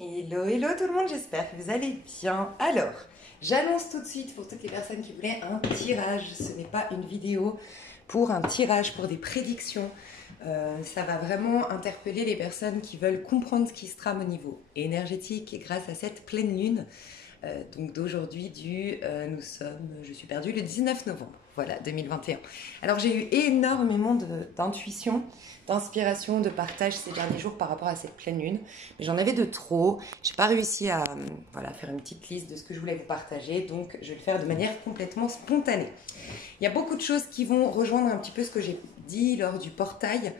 Hello, hello tout le monde, j'espère que vous allez bien. Alors, j'annonce tout de suite pour toutes les personnes qui voulaient un tirage. Ce n'est pas une vidéo pour un tirage, pour des prédictions. Ça va vraiment interpeller les personnes qui veulent comprendre ce qui se trame au niveau énergétique et grâce à cette pleine lune. Donc d'aujourd'hui nous sommes, je suis perdue, le 19 novembre, voilà, 2021. Alors j'ai eu énormément d'intuition, d'inspiration, de partage ces derniers jours par rapport à cette pleine lune. Mais j'en avais de trop, j'ai pas réussi à voilà, faire une petite liste de ce que je voulais vous partager, donc je vais le faire de manière complètement spontanée. Il y a beaucoup de choses qui vont rejoindre un petit peu ce que j'ai dit lors du portail.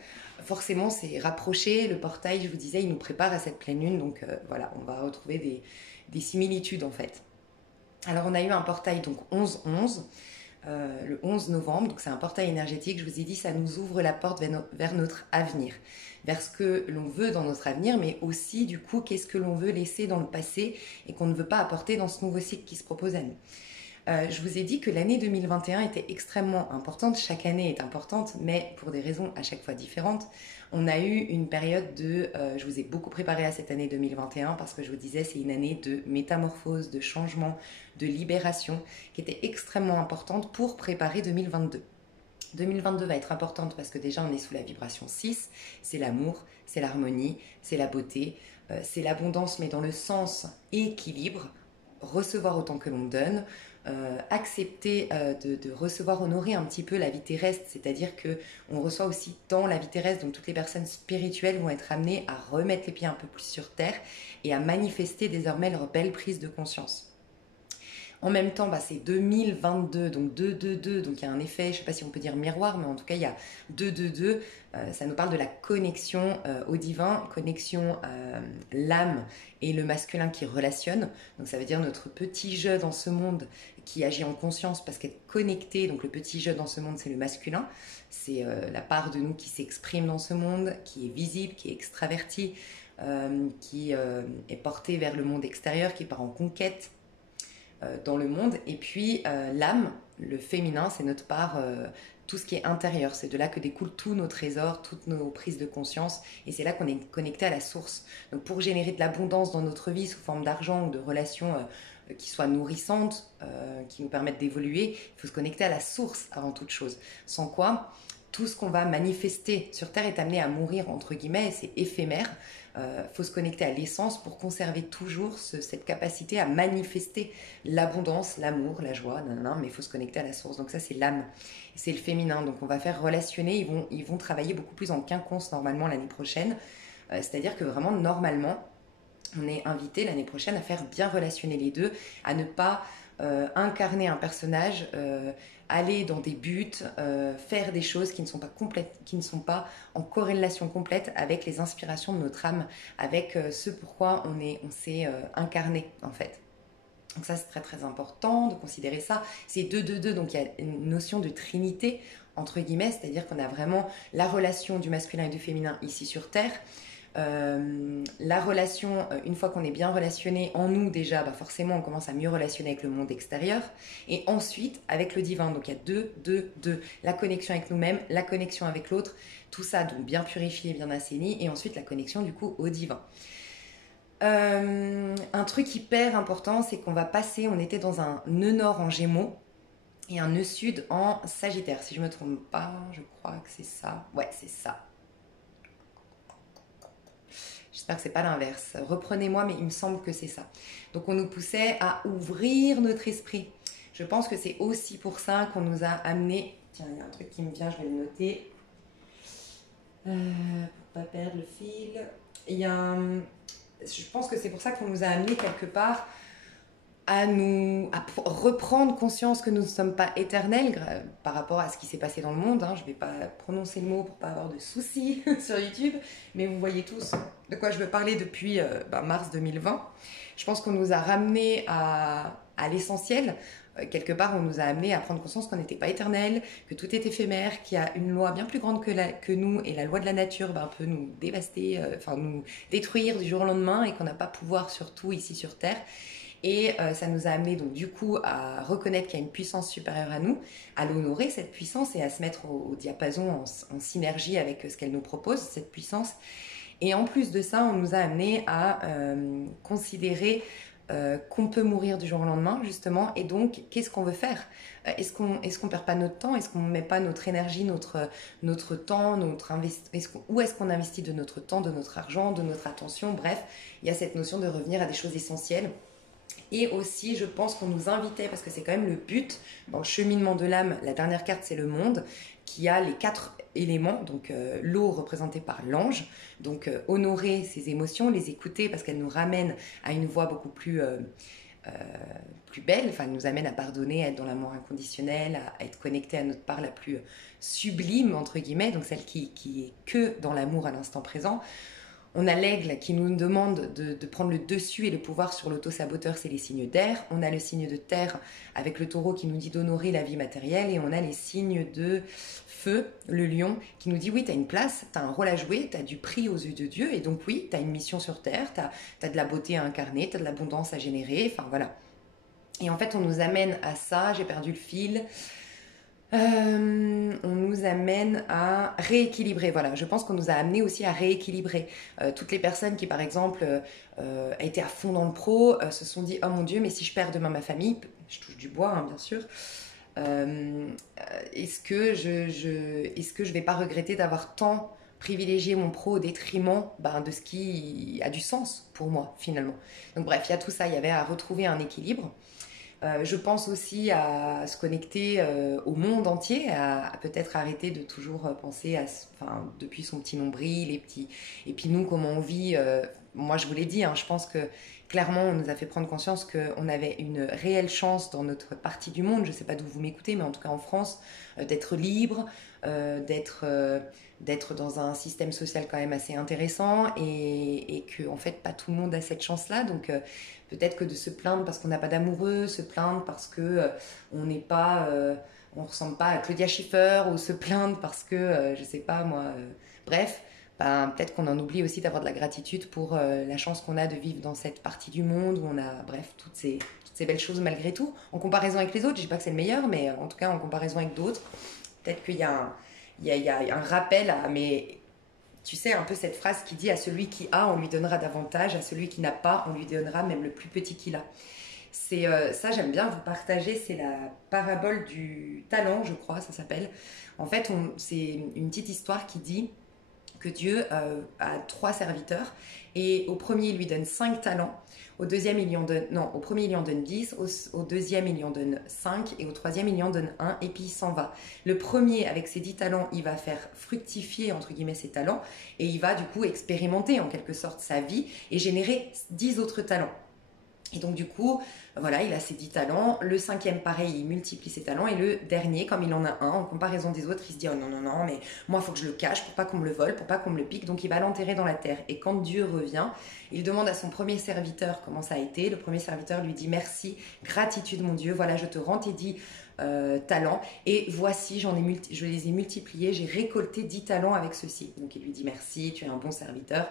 Forcément, c'est rapproché. Le portail, je vous disais, il nous prépare à cette pleine lune. Donc voilà, on va retrouver des similitudes en fait. Alors on a eu un portail donc 11-11, le 11 novembre, donc c'est un portail énergétique, je vous ai dit ça nous ouvre la porte vers notre avenir, vers ce que l'on veut dans notre avenir, mais aussi du coup qu'est-ce que l'on veut laisser dans le passé et qu'on ne veut pas apporter dans ce nouveau cycle qui se propose à nous. Je vous ai dit que l'année 2021 était extrêmement importante. Chaque année est importante, mais pour des raisons à chaque fois différentes. On a eu une période je vous ai beaucoup préparé à cette année 2021 parce que je vous disais c'est une année de métamorphose, de changement, de libération qui était extrêmement importante pour préparer 2022. 2022 va être importante parce que déjà on est sous la vibration 6, c'est l'amour, c'est l'harmonie, c'est la beauté, c'est l'abondance mais dans le sens équilibre, recevoir autant que l'on donne, accepter de recevoir, honorer un petit peu la vie terrestre, c'est-à-dire que on reçoit aussi dans la vie terrestre, donc toutes les personnes spirituelles vont être amenées à remettre les pieds un peu plus sur terre et à manifester désormais leur belle prise de conscience. En même temps, c'est 2022, donc 2-2-2, donc il y a un effet, je ne sais pas si on peut dire miroir, mais en tout cas il y a 2-2-2, ça nous parle de la connexion au divin, connexion l'âme et le masculin qui relationnent, donc ça veut dire notre petit jeu dans ce monde qui agit en conscience parce qu'être connecté, donc le petit jeu dans ce monde c'est le masculin, c'est la part de nous qui s'exprime dans ce monde, qui est visible, qui est extravertie, qui est portée vers le monde extérieur, qui part en conquête dans le monde. Et puis l'âme, le féminin, c'est notre part, tout ce qui est intérieur. C'est de là que découlent tous nos trésors, toutes nos prises de conscience. Et c'est là qu'on est connecté à la source. Donc pour générer de l'abondance dans notre vie sous forme d'argent ou de relations qui soient nourrissantes, qui nous permettent d'évoluer, il faut se connecter à la source avant toute chose. Sans quoi, tout ce qu'on va manifester sur Terre est amené à mourir, entre guillemets, et c'est éphémère. Faut se connecter à l'essence pour conserver toujours cette capacité à manifester l'abondance, l'amour, la joie, mais il faut se connecter à la source. Donc ça, c'est l'âme, c'est le féminin. Donc on va faire relationner, ils vont travailler beaucoup plus en quinconce normalement l'année prochaine. C'est-à-dire que vraiment, normalement, on est invité l'année prochaine à faire bien relationner les deux, à ne pas incarner un personnage, aller dans des buts, faire des choses qui ne sont pas complètes, qui ne sont pas en corrélation complète avec les inspirations de notre âme, avec ce pourquoi on s'est incarné en fait. Donc ça c'est très très important de considérer ça. C'est 2-2-2, donc il y a une notion de trinité entre guillemets, c'est-à-dire qu'on a vraiment la relation du masculin et du féminin ici sur Terre. La relation, une fois qu'on est bien relationné en nous déjà, forcément on commence à mieux relationner avec le monde extérieur et ensuite avec le divin. Donc il y a 2-2-2, la connexion avec nous-mêmes, la connexion avec l'autre, tout ça donc bien purifié, bien assaini et ensuite la connexion du coup au divin. Un truc hyper important, c'est qu'on va passer, on était dans un nœud nord en Gémeaux et un nœud sud en Sagittaire, si je me trompe pas, je crois que c'est ça, ouais c'est ça. J'espère que c'est pas l'inverse. Reprenez-moi, mais il me semble que c'est ça. Donc on nous poussait à ouvrir notre esprit. Je pense que c'est aussi pour ça qu'on nous a amené. Tiens, il y a un truc qui me vient, je vais le noter. Pour pas perdre le fil. Je pense que c'est pour ça qu'on nous a amené quelque part à reprendre conscience que nous ne sommes pas éternels par rapport à ce qui s'est passé dans le monde. Je ne vais pas prononcer le mot pour pas avoir de soucis sur YouTube, mais vous voyez tous de quoi je veux parler depuis mars 2020. Je pense qu'on nous a ramené à l'essentiel. Quelque part, on nous a amené à prendre conscience qu'on n'était pas éternel, que tout est éphémère, qu'il y a une loi bien plus grande que nous, et la loi de la nature peut nous dévaster, nous détruire du jour au lendemain, et qu'on n'a pas pouvoir sur tout ici sur Terre. Et ça nous a amené donc du coup à reconnaître qu'il y a une puissance supérieure à nous, à l'honorer cette puissance et à se mettre au diapason en synergie avec ce qu'elle nous propose, cette puissance. Et en plus de ça, on nous a amené à considérer qu'on peut mourir du jour au lendemain, justement. Et donc, qu'est-ce qu'on veut faire? Est-ce qu'on perd pas notre temps? Est-ce qu'on ne met pas notre énergie, notre temps, où est-ce qu'on investit de notre temps, de notre argent, de notre attention? Bref, il y a cette notion de revenir à des choses essentielles. Et aussi, je pense qu'on nous invitait, parce que c'est quand même le but, dans le cheminement de l'âme, la dernière carte, c'est le monde, qui a les 4 éléments, donc l'eau représentée par l'ange, donc honorer ses émotions, les écouter, parce qu'elles nous ramènent à une voie beaucoup plus belle, enfin, elle nous amène à pardonner, à être dans l'amour inconditionnel, à être connecté à notre part la plus sublime, entre guillemets, donc celle qui est que dans l'amour à l'instant présent. On a l'aigle qui nous demande de prendre le dessus et le pouvoir sur l'auto-saboteur, c'est les signes d'air. On a le signe de terre avec le taureau qui nous dit d'honorer la vie matérielle. Et on a les signes de feu, le lion, qui nous dit oui, tu as une place, tu as un rôle à jouer, tu as du prix aux yeux de Dieu. Et donc oui, tu as une mission sur terre, tu as de la beauté à incarner, tu as de l'abondance à générer. Enfin voilà. Et en fait, on nous amène à ça, j'ai perdu le fil. On nous amène à rééquilibrer. Voilà, je pense qu'on nous a amené aussi à rééquilibrer. Toutes les personnes qui, par exemple, étaient à fond dans le pro, se sont dit oh mon Dieu, mais si je perds demain ma famille, je touche du bois, hein, bien sûr. Est-ce que je vais pas regretter d'avoir tant privilégié mon pro au détriment de ce qui a du sens pour moi finalement. Donc bref, il y a tout ça. Il y avait à retrouver un équilibre. Je pense aussi à se connecter au monde entier, à peut-être arrêter de toujours penser depuis son petit nombril, et puis nous, comment on vit. Moi, je vous l'ai dit, hein, je pense que clairement, on nous a fait prendre conscience qu'on avait une réelle chance dans notre partie du monde, je ne sais pas d'où vous m'écoutez, mais en tout cas en France, d'être libre, d'être dans un système social quand même assez intéressant, et que en fait, pas tout le monde a cette chance-là, donc peut-être que de se plaindre parce qu'on n'a pas d'amoureux, se plaindre parce que on n'est pas, on ressemble pas à Claudia Schiffer, ou se plaindre parce que, je sais pas moi, bref, peut-être qu'on en oublie aussi d'avoir de la gratitude pour la chance qu'on a de vivre dans cette partie du monde où on a, bref, toutes ces belles choses malgré tout, en comparaison avec les autres. Je dis pas que c'est le meilleur, mais en tout cas en comparaison avec d'autres, peut-être qu'il y a un rappel à, mais tu sais, un peu cette phrase qui dit à celui qui a, on lui donnera davantage, à celui qui n'a pas, on lui donnera même le plus petit qu'il a. C'est ça, j'aime bien vous partager, c'est la parabole du talent, je crois, ça s'appelle. En fait, c'est une petite histoire qui dit que Dieu a 3 serviteurs, et au premier il lui donne 5 talents, au deuxième il lui en donne, non, au premier il lui en donne 10, au deuxième il lui en donne 5, et au troisième il lui en donne 1, et puis il s'en va. Le premier, avec ses 10 talents, il va faire fructifier entre guillemets ses talents, et il va du coup expérimenter en quelque sorte sa vie et générer 10 autres talents. Et donc du coup, voilà, il a ses 10 talents. Le 5e, pareil, il multiplie ses talents. Et le dernier, comme il en a un, en comparaison des autres, il se dit « Oh non, non, non, mais moi, il faut que je le cache pour pas qu'on me le vole, pour pas qu'on me le pique. » Donc il va l'enterrer dans la terre. Et quand Dieu revient, il demande à son premier serviteur comment ça a été. Le premier serviteur lui dit « Merci, gratitude mon Dieu, voilà, je te rends tes 10 talents. Et voici, je les ai multipliés, j'ai récolté 10 talents avec ceci. » Donc il lui dit « Merci, tu es un bon serviteur. »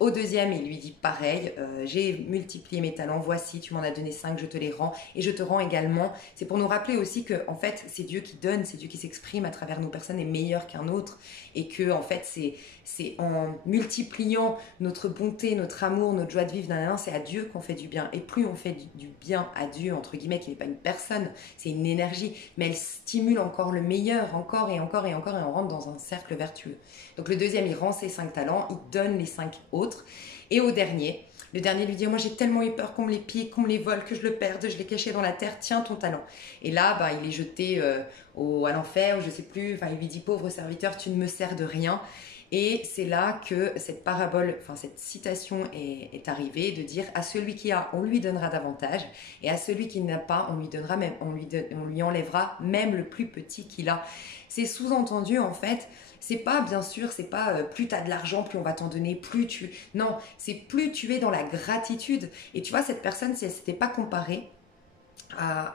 Au deuxième, il lui dit pareil, j'ai multiplié mes talents, voici, tu m'en as donné 5, je te les rends, et je te rends également. C'est pour nous rappeler aussi que en fait, c'est Dieu qui donne, c'est Dieu qui s'exprime à travers nos personnes, est meilleur qu'un autre, et que en fait, c'est en multipliant notre bonté, notre amour, notre joie de vivre, c'est à Dieu qu'on fait du bien. Et plus on fait du bien à Dieu, entre guillemets, qui n'est pas une personne, c'est une énergie, mais elle stimule encore le meilleur, encore et encore et encore, et on rentre dans un cercle vertueux. Donc le deuxième, il rend ses 5 talents, il donne les 5 autres. Et au dernier, le dernier lui dit « Moi j'ai tellement eu peur qu'on me les pique, qu'on me les vole, que je le perde, je l'ai caché dans la terre, tiens ton talent. » Et là, il est jeté à l'enfer, ou je sais plus, il lui dit « Pauvre serviteur, tu ne me sers de rien. » Et c'est là que cette parabole, cette citation est arrivée, de dire « À celui qui a, on lui donnera davantage, et à celui qui n'a pas, on lui donnera même, on lui enlèvera même le plus petit qu'il a. » C'est sous-entendu en fait. C'est pas, bien sûr, c'est pas plus tu as de l'argent, plus on va t'en donner, plus tu... Non, c'est plus tu es dans la gratitude. Et tu vois, cette personne, si elle ne s'était pas comparée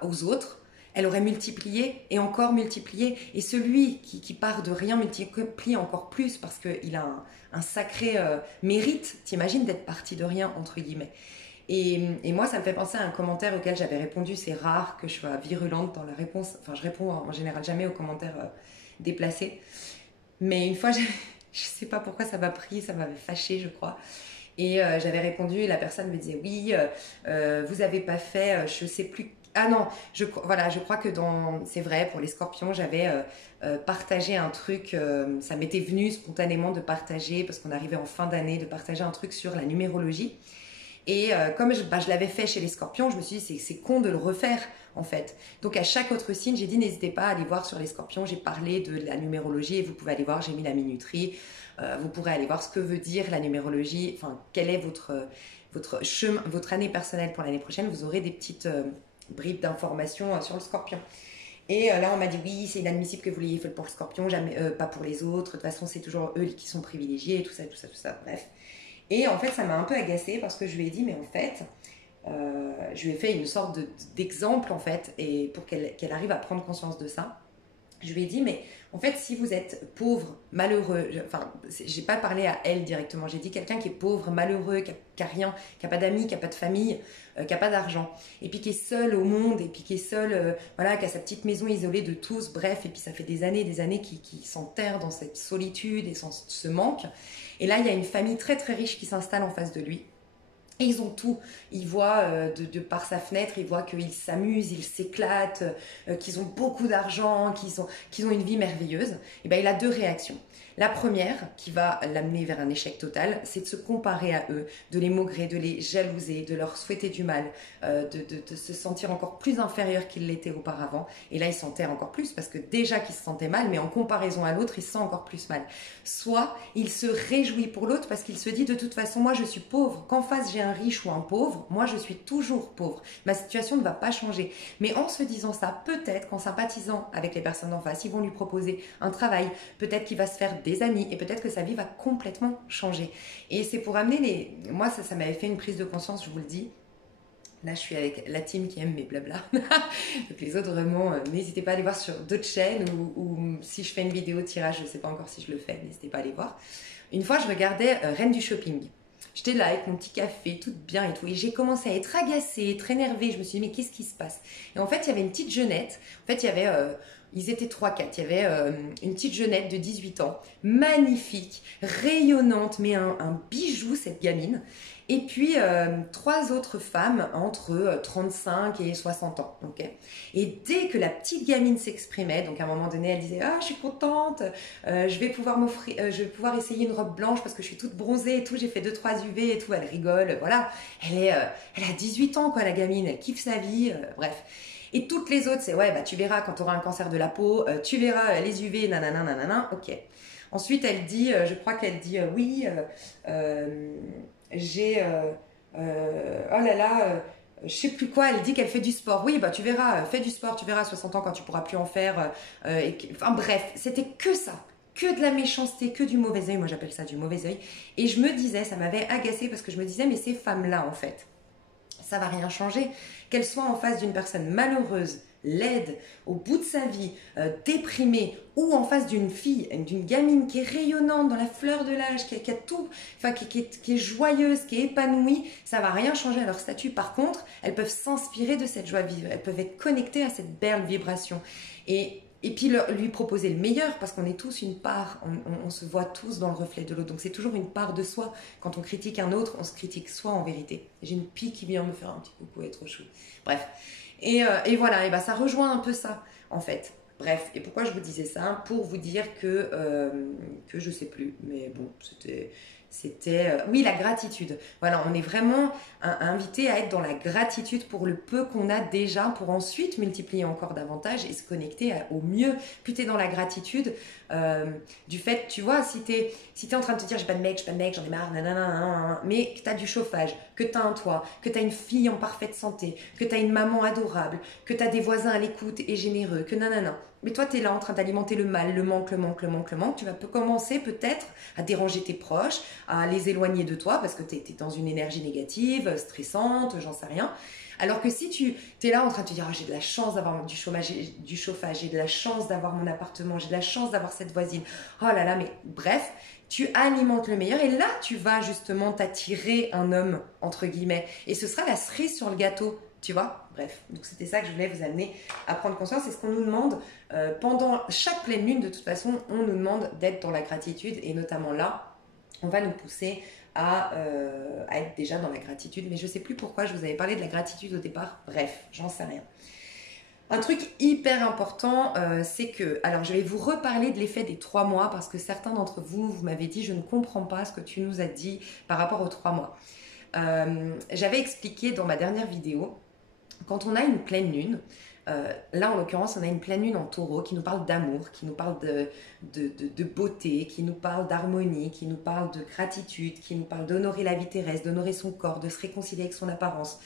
aux autres, elle aurait multiplié et encore multiplié. Et celui qui part de rien multiplie encore plus parce qu'il a un sacré mérite, t'imagines, d'être parti de rien, entre guillemets. Et moi, ça me fait penser à un commentaire auquel j'avais répondu. C'est rare que je sois virulente dans la réponse. Enfin, je réponds en général jamais aux commentaires déplacés. Mais une fois, Je sais pas pourquoi ça m'a pris, ça m'avait fâché, je crois. Et j'avais répondu, et la personne me disait oui, vous avez pas fait, je sais plus. Ah non, voilà, je crois que c'est vrai, pour les scorpions, j'avais partagé un truc, ça m'était venu spontanément de partager, parce qu'on arrivait en fin d'année, de partager un truc sur la numérologie. Et comme je l'avais fait chez les scorpions, je me suis dit, c'est con de le refaire, en fait. Donc, à chaque autre signe, j'ai dit, n'hésitez pas à aller voir sur les scorpions. J'ai parlé de la numérologie et vous pouvez aller voir, j'ai mis la minuterie. Vous pourrez aller voir ce que veut dire la numérologie. Enfin, quel est votre chemin, votre année personnelle pour l'année prochaine. Vous aurez des petites bribes d'informations sur le scorpion. Et là, on m'a dit, oui, c'est inadmissible que vous l'ayez fait pour le scorpion, jamais, pas pour les autres. De toute façon, c'est toujours eux qui sont privilégiés, tout ça, tout ça, tout ça. Bref. Et en fait, ça m'a un peu agacée parce que je lui ai dit, mais en fait, je lui ai fait une sorte d'exemple, en fait, et pour qu'elle arrive à prendre conscience de ça. Je lui ai dit, mais en fait, si vous êtes pauvre, malheureux, enfin, j'ai pas parlé à elle directement, j'ai dit quelqu'un qui est pauvre, malheureux, qui a rien, qui a pas d'amis, qui a pas de famille, qui a pas d'argent, et puis qui est seul au monde, et puis qui est seul, voilà, qui a sa petite maison isolée de tous, bref, et puis ça fait des années qui s'enterrent dans cette solitude et ce manque. Et là, il y a une famille très très riche qui s'installe en face de lui. Et ils ont tout. Ils voient de par sa fenêtre, ils voient qu'ils s'amusent, ils s'éclatent, qu'ils ont beaucoup d'argent, qu'ils ont une vie merveilleuse. Et ben, il a deux réactions. La première, qui va l'amener vers un échec total, c'est de se comparer à eux, de les maugrer, de les jalouser, de leur souhaiter du mal, de se sentir encore plus inférieur qu'il l'était auparavant. Et là, il s'enterre encore plus parce que déjà qu'il se sentait mal, mais en comparaison à l'autre, il se sent encore plus mal. Soit il se réjouit pour l'autre parce qu'il se dit de toute façon, moi je suis pauvre. Qu'en face j'ai un riche ou un pauvre, moi je suis toujours pauvre. Ma situation ne va pas changer. Mais en se disant ça, peut-être qu'en sympathisant avec les personnes en face, ils vont lui proposer un travail, peut-être qu'il va se faire des amis et peut-être que sa vie va complètement changer. Et c'est pour amener moi ça m'avait fait une prise de conscience, je vous le dis. Là, je suis avec la team qui aime mes blabla. Donc les autres, vraiment, n'hésitez pas à aller voir sur d'autres chaînes ou si je fais une vidéo tirage, je ne sais pas encore si je le fais, n'hésitez pas à aller voir. Une fois, je regardais Reine du shopping. J'étais là avec mon petit café, toute bien et tout. Et j'ai commencé à être agacée, être énervée. Je me suis dit, mais qu'est-ce qui se passe? Et en fait, il y avait une petite jeunette. En fait, il y avait... ils étaient 3-4. Il y avait une petite jeunette de 18 ans, magnifique, rayonnante, mais un bijou, cette gamine. Et puis, 3 autres femmes entre 35 et 60 ans. Okay, et dès que la petite gamine s'exprimait, donc à un moment donné, elle disait « Ah, je suis contente, je vais pouvoir essayer une robe blanche parce que je suis toute bronzée et tout, j'ai fait 2-3 UV et tout. » Elle rigole, voilà. Elle a 18 ans, quoi, la gamine, elle kiffe sa vie, bref. Et toutes les autres, c'est « Ouais, bah tu verras quand tu auras un cancer de la peau, tu verras les UV, nanana, nanana, ok. » Ensuite, elle dit, je crois qu'elle dit « Oui, j'ai oh là là je sais plus quoi, elle dit qu'elle fait du sport. Oui, bah tu verras, fais du sport, tu verras à 60 ans quand tu pourras plus en faire. Enfin bref, c'était que ça, que de la méchanceté, que du mauvais œil. Moi j'appelle ça du mauvais œil. Et je me disais, ça m'avait agacée parce que je me disais, mais ces femmes-là en fait, ça va rien changer. Qu'elles soient en face d'une personne malheureuse, laide, au bout de sa vie, déprimée, ou en face d'une fille, d'une gamine qui est rayonnante dans la fleur de l'âge, qui a tout, enfin qui est joyeuse, qui est épanouie, ça va rien changer à leur statut. Par contre, elles peuvent s'inspirer de cette joie de vivre, elles peuvent être connectées à cette belle vibration. Et puis lui proposer le meilleur, parce qu'on est tous une part, on se voit tous dans le reflet de l'autre. Donc c'est toujours une part de soi. Quand on critique un autre, on se critique soi en vérité. J'ai une pie qui vient me faire un petit coucou, elle est trop chou. Bref. Et voilà, et bah, ça rejoint un peu ça, en fait. Bref, et pourquoi je vous disais ça? Pour vous dire que je sais plus, mais bon, c'était oui, la gratitude. Voilà, on est vraiment invité à être dans la gratitude pour le peu qu'on a déjà, pour ensuite multiplier encore davantage et se connecter au mieux. Plus tu es dans la gratitude du fait, tu vois, si t'es en train de te dire j'ai pas de mec, j'en ai marre, nanana, mais que tu as du chauffage, que tu as un toit, que tu as une fille en parfaite santé, que tu as une maman adorable, que tu as des voisins à l'écoute et généreux, que nanana. Mais toi, tu es là en train d'alimenter le mal, le manque. Tu vas commencer peut-être à déranger tes proches, à les éloigner de toi parce que tu es dans une énergie négative, stressante, j'en sais rien. Alors que si tu es là en train de te dire oh, j'ai de la chance d'avoir du chauffage, j'ai de la chance d'avoir mon appartement, j'ai de la chance d'avoir cette voisine, oh là là, mais bref, tu alimentes le meilleur et là, tu vas justement t'attirer un homme, entre guillemets, et ce sera la cerise sur le gâteau Tu vois? Bref, donc c'était ça que je voulais vous amener à prendre conscience. C'est ce qu'on nous demande pendant chaque pleine lune. De toute façon, on nous demande d'être dans la gratitude. Et notamment là, on va nous pousser à être déjà dans la gratitude. Mais je ne sais plus pourquoi je vous avais parlé de la gratitude au départ. Bref, j'en sais rien. Un truc hyper important, c'est que... Alors, je vais vous reparler de l'effet des 3 mois parce que certains d'entre vous, vous m'avez dit « Je ne comprends pas ce que tu nous as dit par rapport aux 3 mois. » J'avais expliqué dans ma dernière vidéo, quand on a une pleine lune, là en l'occurrence on a une pleine lune en taureau qui nous parle d'amour, qui nous parle de beauté, qui nous parle d'harmonie, qui nous parle de gratitude, qui nous parle d'honorer la vie terrestre, d'honorer son corps, de se réconcilier avec son apparence.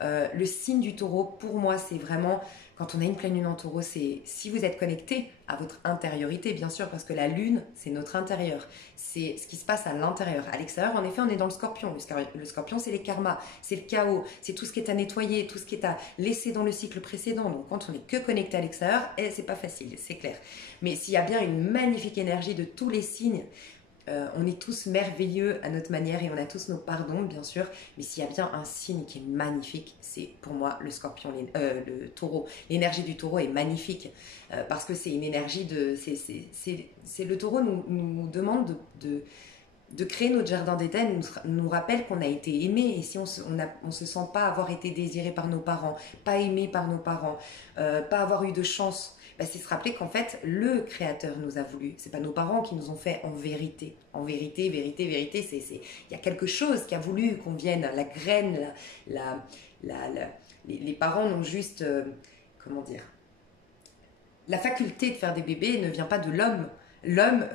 Le signe du taureau, pour moi, c'est vraiment, quand on a une pleine lune en taureau, c'est si vous êtes connecté à votre intériorité, bien sûr, parce que la lune, c'est notre intérieur. C'est ce qui se passe à l'intérieur. À l'extérieur, en effet, on est dans le scorpion. Le scorpion, c'est les karmas, c'est le chaos, c'est tout ce qui est à nettoyer, tout ce qui est à laisser dans le cycle précédent. Donc, quand on n'est que connecté à l'extérieur, c'est pas facile, c'est clair. Mais s'il y a bien une magnifique énergie de tous les signes, on est tous merveilleux à notre manière et on a tous nos pardons, bien sûr. Mais s'il y a bien un signe qui est magnifique, c'est pour moi le scorpion, le taureau. L'énergie du taureau est magnifique parce que c'est une énergie de... Le taureau nous demande de créer notre jardin d'Éden, nous rappelle qu'on a été aimé. Et si on se sent pas avoir été désiré par nos parents, pas aimé par nos parents, pas avoir eu de chance... c'est se rappeler qu'en fait, le Créateur nous a voulu. C'est pas nos parents qui nous ont fait en vérité. En vérité, vérité, vérité. Il y a quelque chose qui a voulu qu'on vienne. La graine, les parents n'ont juste... comment dire? La faculté de faire des bébés ne vient pas de l'homme. L'homme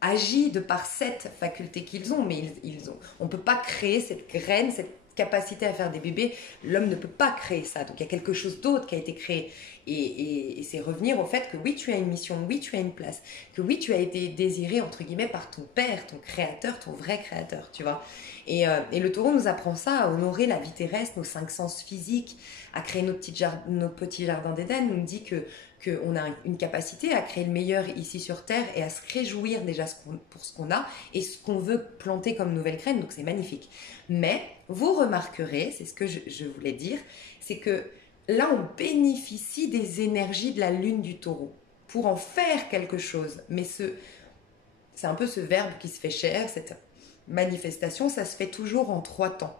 agit de par cette faculté qu'ils ont, mais on ne peut pas créer cette graine, cette capacité à faire des bébés. L'homme ne peut pas créer ça. Donc il y a quelque chose d'autre qui a été créé. Et c'est revenir au fait que oui, tu as une mission, oui, tu as une place, que oui, tu as été désiré, entre guillemets, par ton père, ton créateur, ton vrai créateur, tu vois. Et le taureau nous apprend ça, à honorer la vie terrestre, nos 5 sens physiques, à créer notre petit jardin d'Éden. Il nous dit qu'on a une capacité à créer le meilleur ici sur Terre et à se réjouir déjà pour ce qu'on a et ce qu'on veut planter comme nouvelle graine. Donc c'est magnifique. Mais vous remarquerez, c'est ce que je voulais dire, c'est que là, on bénéficie des énergies de la lune du taureau pour en faire quelque chose. Mais c'est un peu ce verbe qui se fait cher, cette manifestation, ça se fait toujours en 3 temps.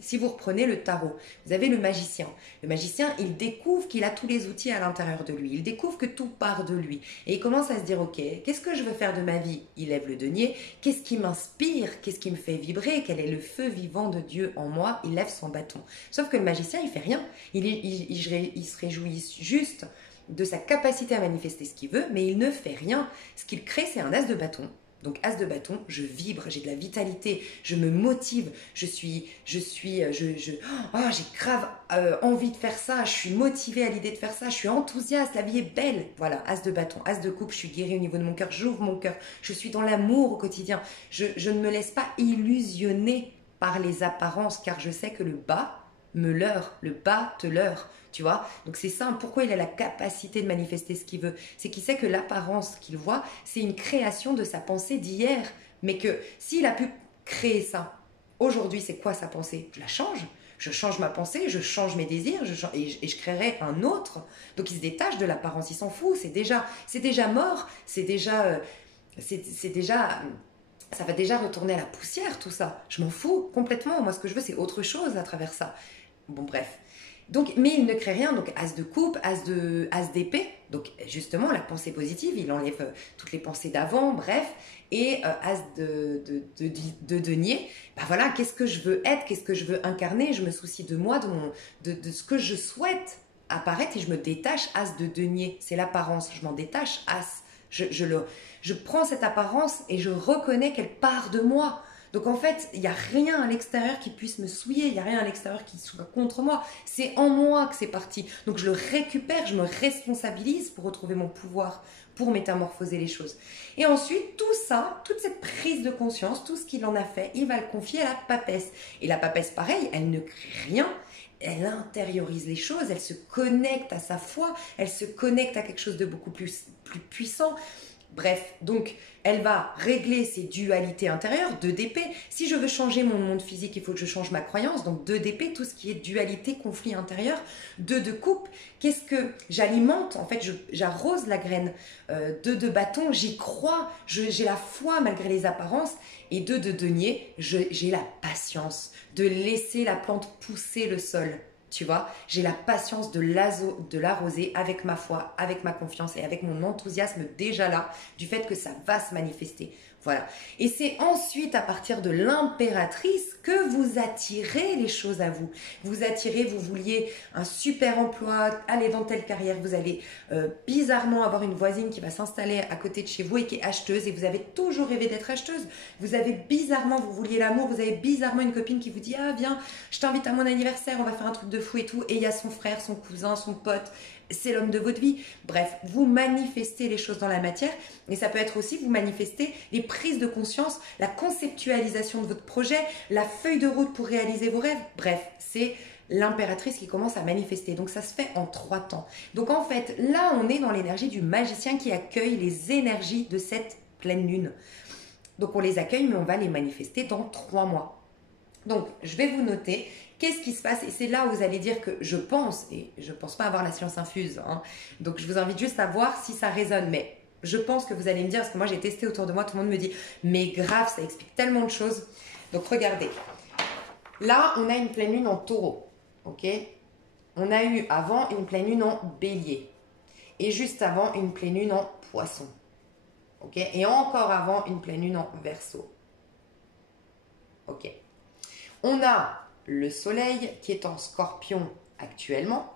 Si vous reprenez le tarot, vous avez le magicien. Le magicien, il découvre qu'il a tous les outils à l'intérieur de lui. Il découvre que tout part de lui. Et il commence à se dire, ok, qu'est-ce que je veux faire de ma vie? Il lève le denier. Qu'est-ce qui m'inspire? Qu'est-ce qui me fait vibrer? Quel est le feu vivant de Dieu en moi? Il lève son bâton. Sauf que le magicien, il fait rien. Il se réjouit juste de sa capacité à manifester ce qu'il veut, mais il ne fait rien. Ce qu'il crée, c'est un as de bâton. Donc as de bâton, je vibre, j'ai de la vitalité, je me motive, j'ai grave envie de faire ça, je suis motivée à l'idée de faire ça, je suis enthousiaste, la vie est belle. Voilà, as de bâton, as de coupe, je suis guérie au niveau de mon cœur, j'ouvre mon cœur, je suis dans l'amour au quotidien, je ne me laisse pas illusionner par les apparences car je sais que le bas me leurre, le bas te leurre. Tu vois, donc c'est ça, pourquoi il a la capacité de manifester ce qu'il veut. C'est qu'il sait que l'apparence qu'il voit, c'est une création de sa pensée d'hier. Mais que s'il a pu créer ça, aujourd'hui, c'est quoi sa pensée? Je la change. Je change ma pensée, je change mes désirs, et je créerai un autre. Donc il se détache de l'apparence, il s'en fout. C'est déjà mort, c'est déjà, ça va déjà retourner à la poussière, tout ça. Je m'en fous complètement. Moi, ce que je veux, c'est autre chose à travers ça. Bon, bref. Donc, mais il ne crée rien, donc as de coupe, as d'épée, donc justement la pensée positive, il enlève toutes les pensées d'avant, bref, et as de denier, ben voilà, qu'est-ce que je veux être, qu'est-ce que je veux incarner, je me soucie de moi, de ce que je souhaite apparaître et je me détache, as de denier, c'est l'apparence, je m'en détache, as, je prends cette apparence et je reconnais qu'elle part de moi. Donc en fait, il n'y a rien à l'extérieur qui puisse me souiller, il n'y a rien à l'extérieur qui soit contre moi. C'est en moi que c'est parti. Donc je le récupère, je me responsabilise pour retrouver mon pouvoir, pour métamorphoser les choses. Et ensuite, tout ça, toute cette prise de conscience, tout ce qu'il en a fait, il va le confier à la papesse. Et la papesse, pareil, elle ne crée rien. Elle intériorise les choses, elle se connecte à sa foi, elle se connecte à quelque chose de beaucoup plus puissant. Bref, donc elle va régler ses dualités intérieures, 2 d'épée. Si je veux changer mon monde physique, il faut que je change ma croyance. Donc 2 d'épée, tout ce qui est dualité, conflit intérieur. 2 de coupe, qu'est-ce que j'alimente? En fait, j'arrose la graine. 2 de bâton, j'y crois, j'ai la foi malgré les apparences. Et 2 de denier, j'ai la patience de laisser la plante pousser le sol. Tu vois, j'ai la patience de l'arroser avec ma foi, avec ma confiance et avec mon enthousiasme déjà là, du fait que ça va se manifester. Voilà. Et c'est ensuite à partir de l'impératrice que vous attirez les choses à vous. Vous attirez, vous vouliez un super emploi, aller dans telle carrière, vous allez bizarrement avoir une voisine qui va s'installer à côté de chez vous et qui est acheteuse et vous avez toujours rêvé d'être acheteuse. Vous avez bizarrement, vous vouliez l'amour, vous avez bizarrement une copine qui vous dit « Ah viens, je t'invite à mon anniversaire, on va faire un truc de fou et tout » et il y a son frère, son cousin, son pote, c'est l'homme de votre vie. Bref, vous manifestez les choses dans la matière et ça peut être aussi vous manifester les prises de conscience, la conceptualisation de votre projet, la feuille de route pour réaliser vos rêves. Bref, c'est l'impératrice qui commence à manifester. Donc ça se fait en 3 temps. Donc en fait, là on est dans l'énergie du magicien qui accueille les énergies de cette pleine lune. Donc on les accueille mais on va les manifester dans 3 mois. Donc je vais vous noter qu'est-ce qui se passe et c'est là où vous allez dire que je pense, et je ne pense pas avoir la science infuse, hein, donc je vous invite juste à voir si ça résonne, mais je pense que vous allez me dire, parce que moi j'ai testé autour de moi, tout le monde me dit mais grave, ça explique tellement de choses. Donc regardez, là on a une pleine lune en taureau, ok? On a eu avant une pleine lune en bélier et juste avant une pleine lune en poisson, ok? Et encore avant une pleine lune en verseau, ok? On a le soleil qui est en scorpion actuellement.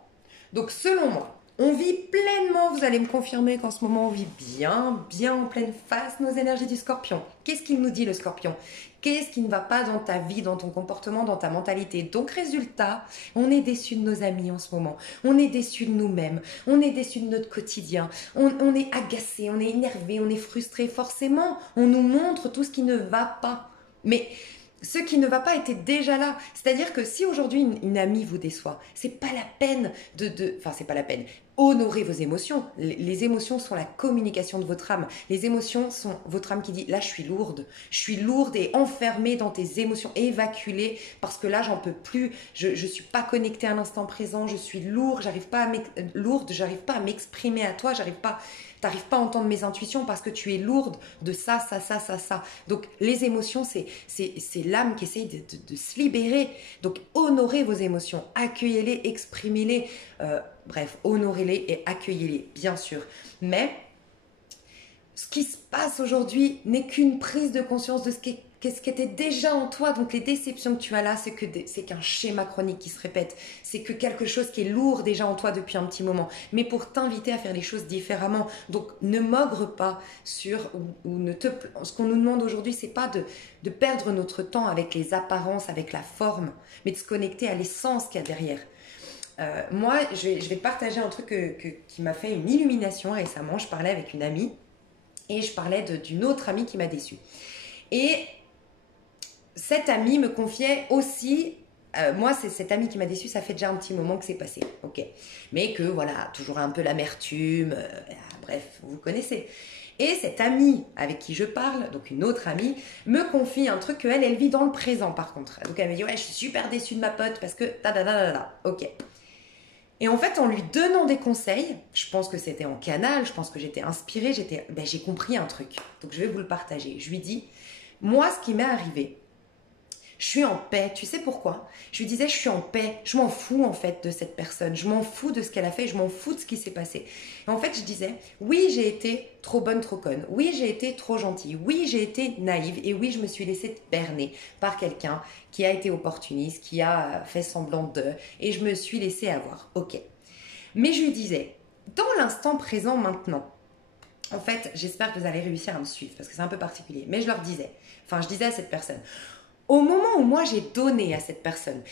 Donc selon moi, on vit pleinement, vous allez me confirmer qu'en ce moment on vit bien en pleine face nos énergies du scorpion. Qu'est-ce qu'il nous dit le scorpion? Qu'est-ce qui ne va pas dans ta vie, dans ton comportement, dans ta mentalité? Donc résultat, on est déçu de nos amis en ce moment. On est déçu de nous-mêmes. On est déçu de notre quotidien. On est agacé, on est énervé, on est frustré. Forcément, on nous montre tout ce qui ne va pas. Mais ce qui ne va pas était déjà là. C'est-à-dire que si aujourd'hui une amie vous déçoit, c'est pas la peine enfin, c'est pas la peine. Honorez vos émotions. Les émotions sont la communication de votre âme. Les émotions sont votre âme qui dit là je suis lourde et enfermée dans tes émotions, évacuez parce que là j'en peux plus. Je suis pas connectée à l'instant présent. Je suis lourde, j'arrive pas à m'exprimer à toi, t'arrives pas à entendre mes intuitions parce que tu es lourde de ça. Donc les émotions, c'est l'âme qui essaye de se libérer. Donc honorez vos émotions, accueillez-les, exprimez-les. Bref, honorez-les et accueillez-les, bien sûr. Mais ce qui se passe aujourd'hui n'est qu'une prise de conscience de ce qui était déjà en toi. Donc les déceptions que tu as là, c'est qu'un schéma chronique qui se répète. C'est que quelque chose qui est lourd déjà en toi depuis un petit moment. Mais pour t'inviter à faire les choses différemment. Donc ne m'ogre pas sur ce qu'on nous demande aujourd'hui, c'est pas de perdre notre temps avec les apparences, avec la forme, mais de se connecter à l'essence qu'il y a derrière. Moi, je vais te partager un truc qui m'a fait une illumination récemment. Je parlais avec une amie et je parlais d'une autre amie qui m'a déçue. Et cette amie me confiait aussi, moi c'est cette amie qui m'a déçue, ça fait déjà un petit moment que c'est passé, ok. Mais que voilà, toujours un peu l'amertume, bref, vous connaissez. Et cette amie avec qui je parle, donc une autre amie, me confie un truc qu'elle, elle vit dans le présent par contre. Donc elle me dit ouais, je suis super déçue de ma pote parce que ok. Et en fait, en lui donnant des conseils, je pense que c'était en canal, je pense que j'étais inspirée, j'ai compris un truc. Donc je vais vous le partager. Je lui dis, moi, ce qui m'est arrivé, je suis en paix. Tu sais pourquoi? Je lui disais, je suis en paix. Je m'en fous en fait de cette personne. Je m'en fous de ce qu'elle a fait. Je m'en fous de ce qui s'est passé. Et en fait, je disais, oui, j'ai été trop bonne, trop conne. Oui, j'ai été trop gentille. Oui, j'ai été naïve. Et oui, je me suis laissée berner par quelqu'un qui a été opportuniste, qui a fait semblant de. Et je me suis laissée avoir. Ok. Mais je lui disais, dans l'instant présent maintenant, en fait, j'espère que vous allez réussir à me suivre parce que c'est un peu particulier. Mais je disais à cette personne, au moment où moi j'ai donné à cette personne,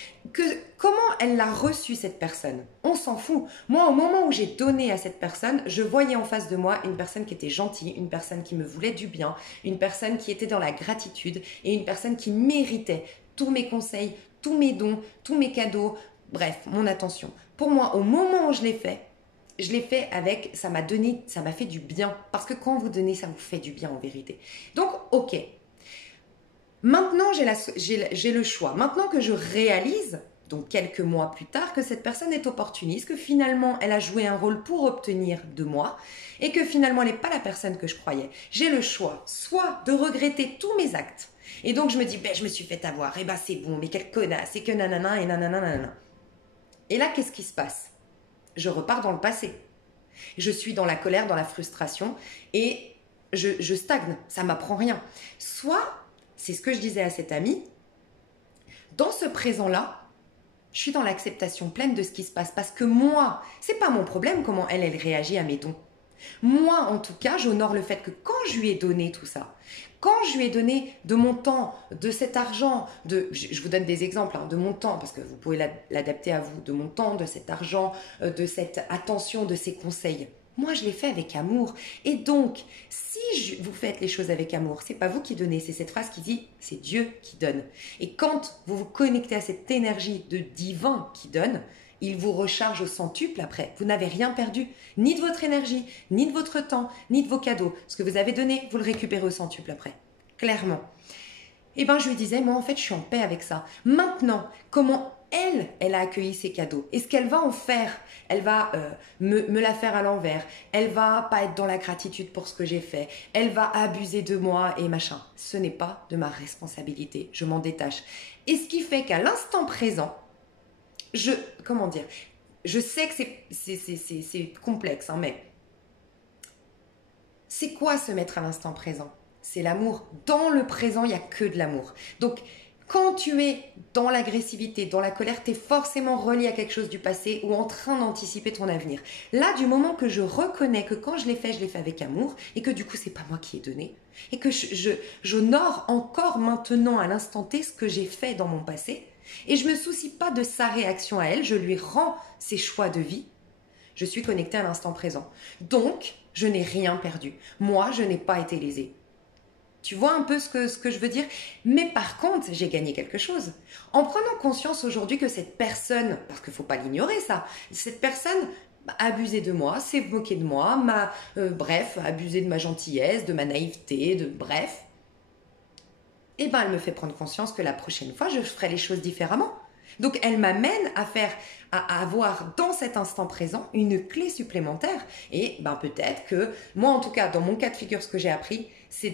comment elle l'a reçu cette personne, on s'en fout. Moi, au moment où j'ai donné à cette personne, je voyais en face de moi une personne qui était gentille, une personne qui me voulait du bien, une personne qui était dans la gratitude et une personne qui méritait tous mes conseils, tous mes dons, tous mes cadeaux, bref, mon attention. Pour moi, au moment où je l'ai fait, je l'ai fait avec, ça m'a donné, ça m'a fait du bien. Parce que quand vous donnez, ça vous fait du bien en vérité. Donc, ok. Maintenant, j'ai le choix. Maintenant que je réalise, donc quelques mois plus tard, que cette personne est opportuniste, que finalement, elle a joué un rôle pour obtenir de moi et que finalement, elle n'est pas la personne que je croyais. J'ai le choix, soit de regretter tous mes actes. Et donc, je me dis, ben, je me suis fait avoir. Et ben, c'est bon, mais quelle connasse. Et que nanana et nanana nanana. Et là, qu'est-ce qui se passe? Je repars dans le passé. Je suis dans la colère, dans la frustration et je stagne. Ça m'apprend rien. Soit, c'est ce que je disais à cette amie, dans ce présent-là, je suis dans l'acceptation pleine de ce qui se passe parce que moi, c'est pas mon problème comment elle réagit à mes dons. Moi, en tout cas, j'honore le fait que quand je lui ai donné tout ça, quand je lui ai donné de mon temps, de cet argent, je vous donne des exemples, hein, de mon temps, parce que vous pouvez l'adapter à vous, de mon temps, de cet argent, de cette attention, de ces conseils. Moi, je l'ai fait avec amour. Et donc, si vous faites les choses avec amour, c'est pas vous qui donnez, c'est cette phrase qui dit « c'est Dieu qui donne ». Et quand vous vous connectez à cette énergie de divin qui donne, il vous recharge au centuple après. Vous n'avez rien perdu, ni de votre énergie, ni de votre temps, ni de vos cadeaux. Ce que vous avez donné, vous le récupérez au centuple après. Clairement. Et bien, je lui disais, moi, en fait, je suis en paix avec ça. Maintenant, comment elle a accueilli ses cadeaux? Et ce qu'elle va en faire, elle va me la faire à l'envers. Elle va pas être dans la gratitude pour ce que j'ai fait. Elle va abuser de moi et machin. Ce n'est pas de ma responsabilité. Je m'en détache. Et ce qui fait qu'à l'instant présent, comment dire, je sais que c'est complexe, hein, mais c'est quoi se mettre à l'instant présent? C'est l'amour. Dans le présent, il n'y a que de l'amour. Donc, quand tu es dans l'agressivité, dans la colère, tu es forcément relié à quelque chose du passé ou en train d'anticiper ton avenir. Là, du moment que je reconnais que quand je l'ai fait avec amour et que du coup, c'est pas moi qui ai donné et que j'honore encore maintenant à l'instant T ce que j'ai fait dans mon passé, et je ne me soucie pas de sa réaction à elle, je lui rends ses choix de vie, je suis connectée à l'instant présent. Donc, je n'ai rien perdu. Moi, je n'ai pas été lésée. Tu vois un peu ce que je veux dire? Mais par contre, j'ai gagné quelque chose. En prenant conscience aujourd'hui que cette personne, parce qu'il ne faut pas l'ignorer ça, cette personne a abusé de moi, s'est moquée de moi, m'a, abusé de ma gentillesse, de ma naïveté, bref. Eh bien, elle me fait prendre conscience que la prochaine fois, je ferai les choses différemment. Donc, elle m'amène à avoir dans cet instant présent une clé supplémentaire. Et ben, peut-être que, moi en tout cas, dans mon cas de figure, ce que j'ai appris, c'est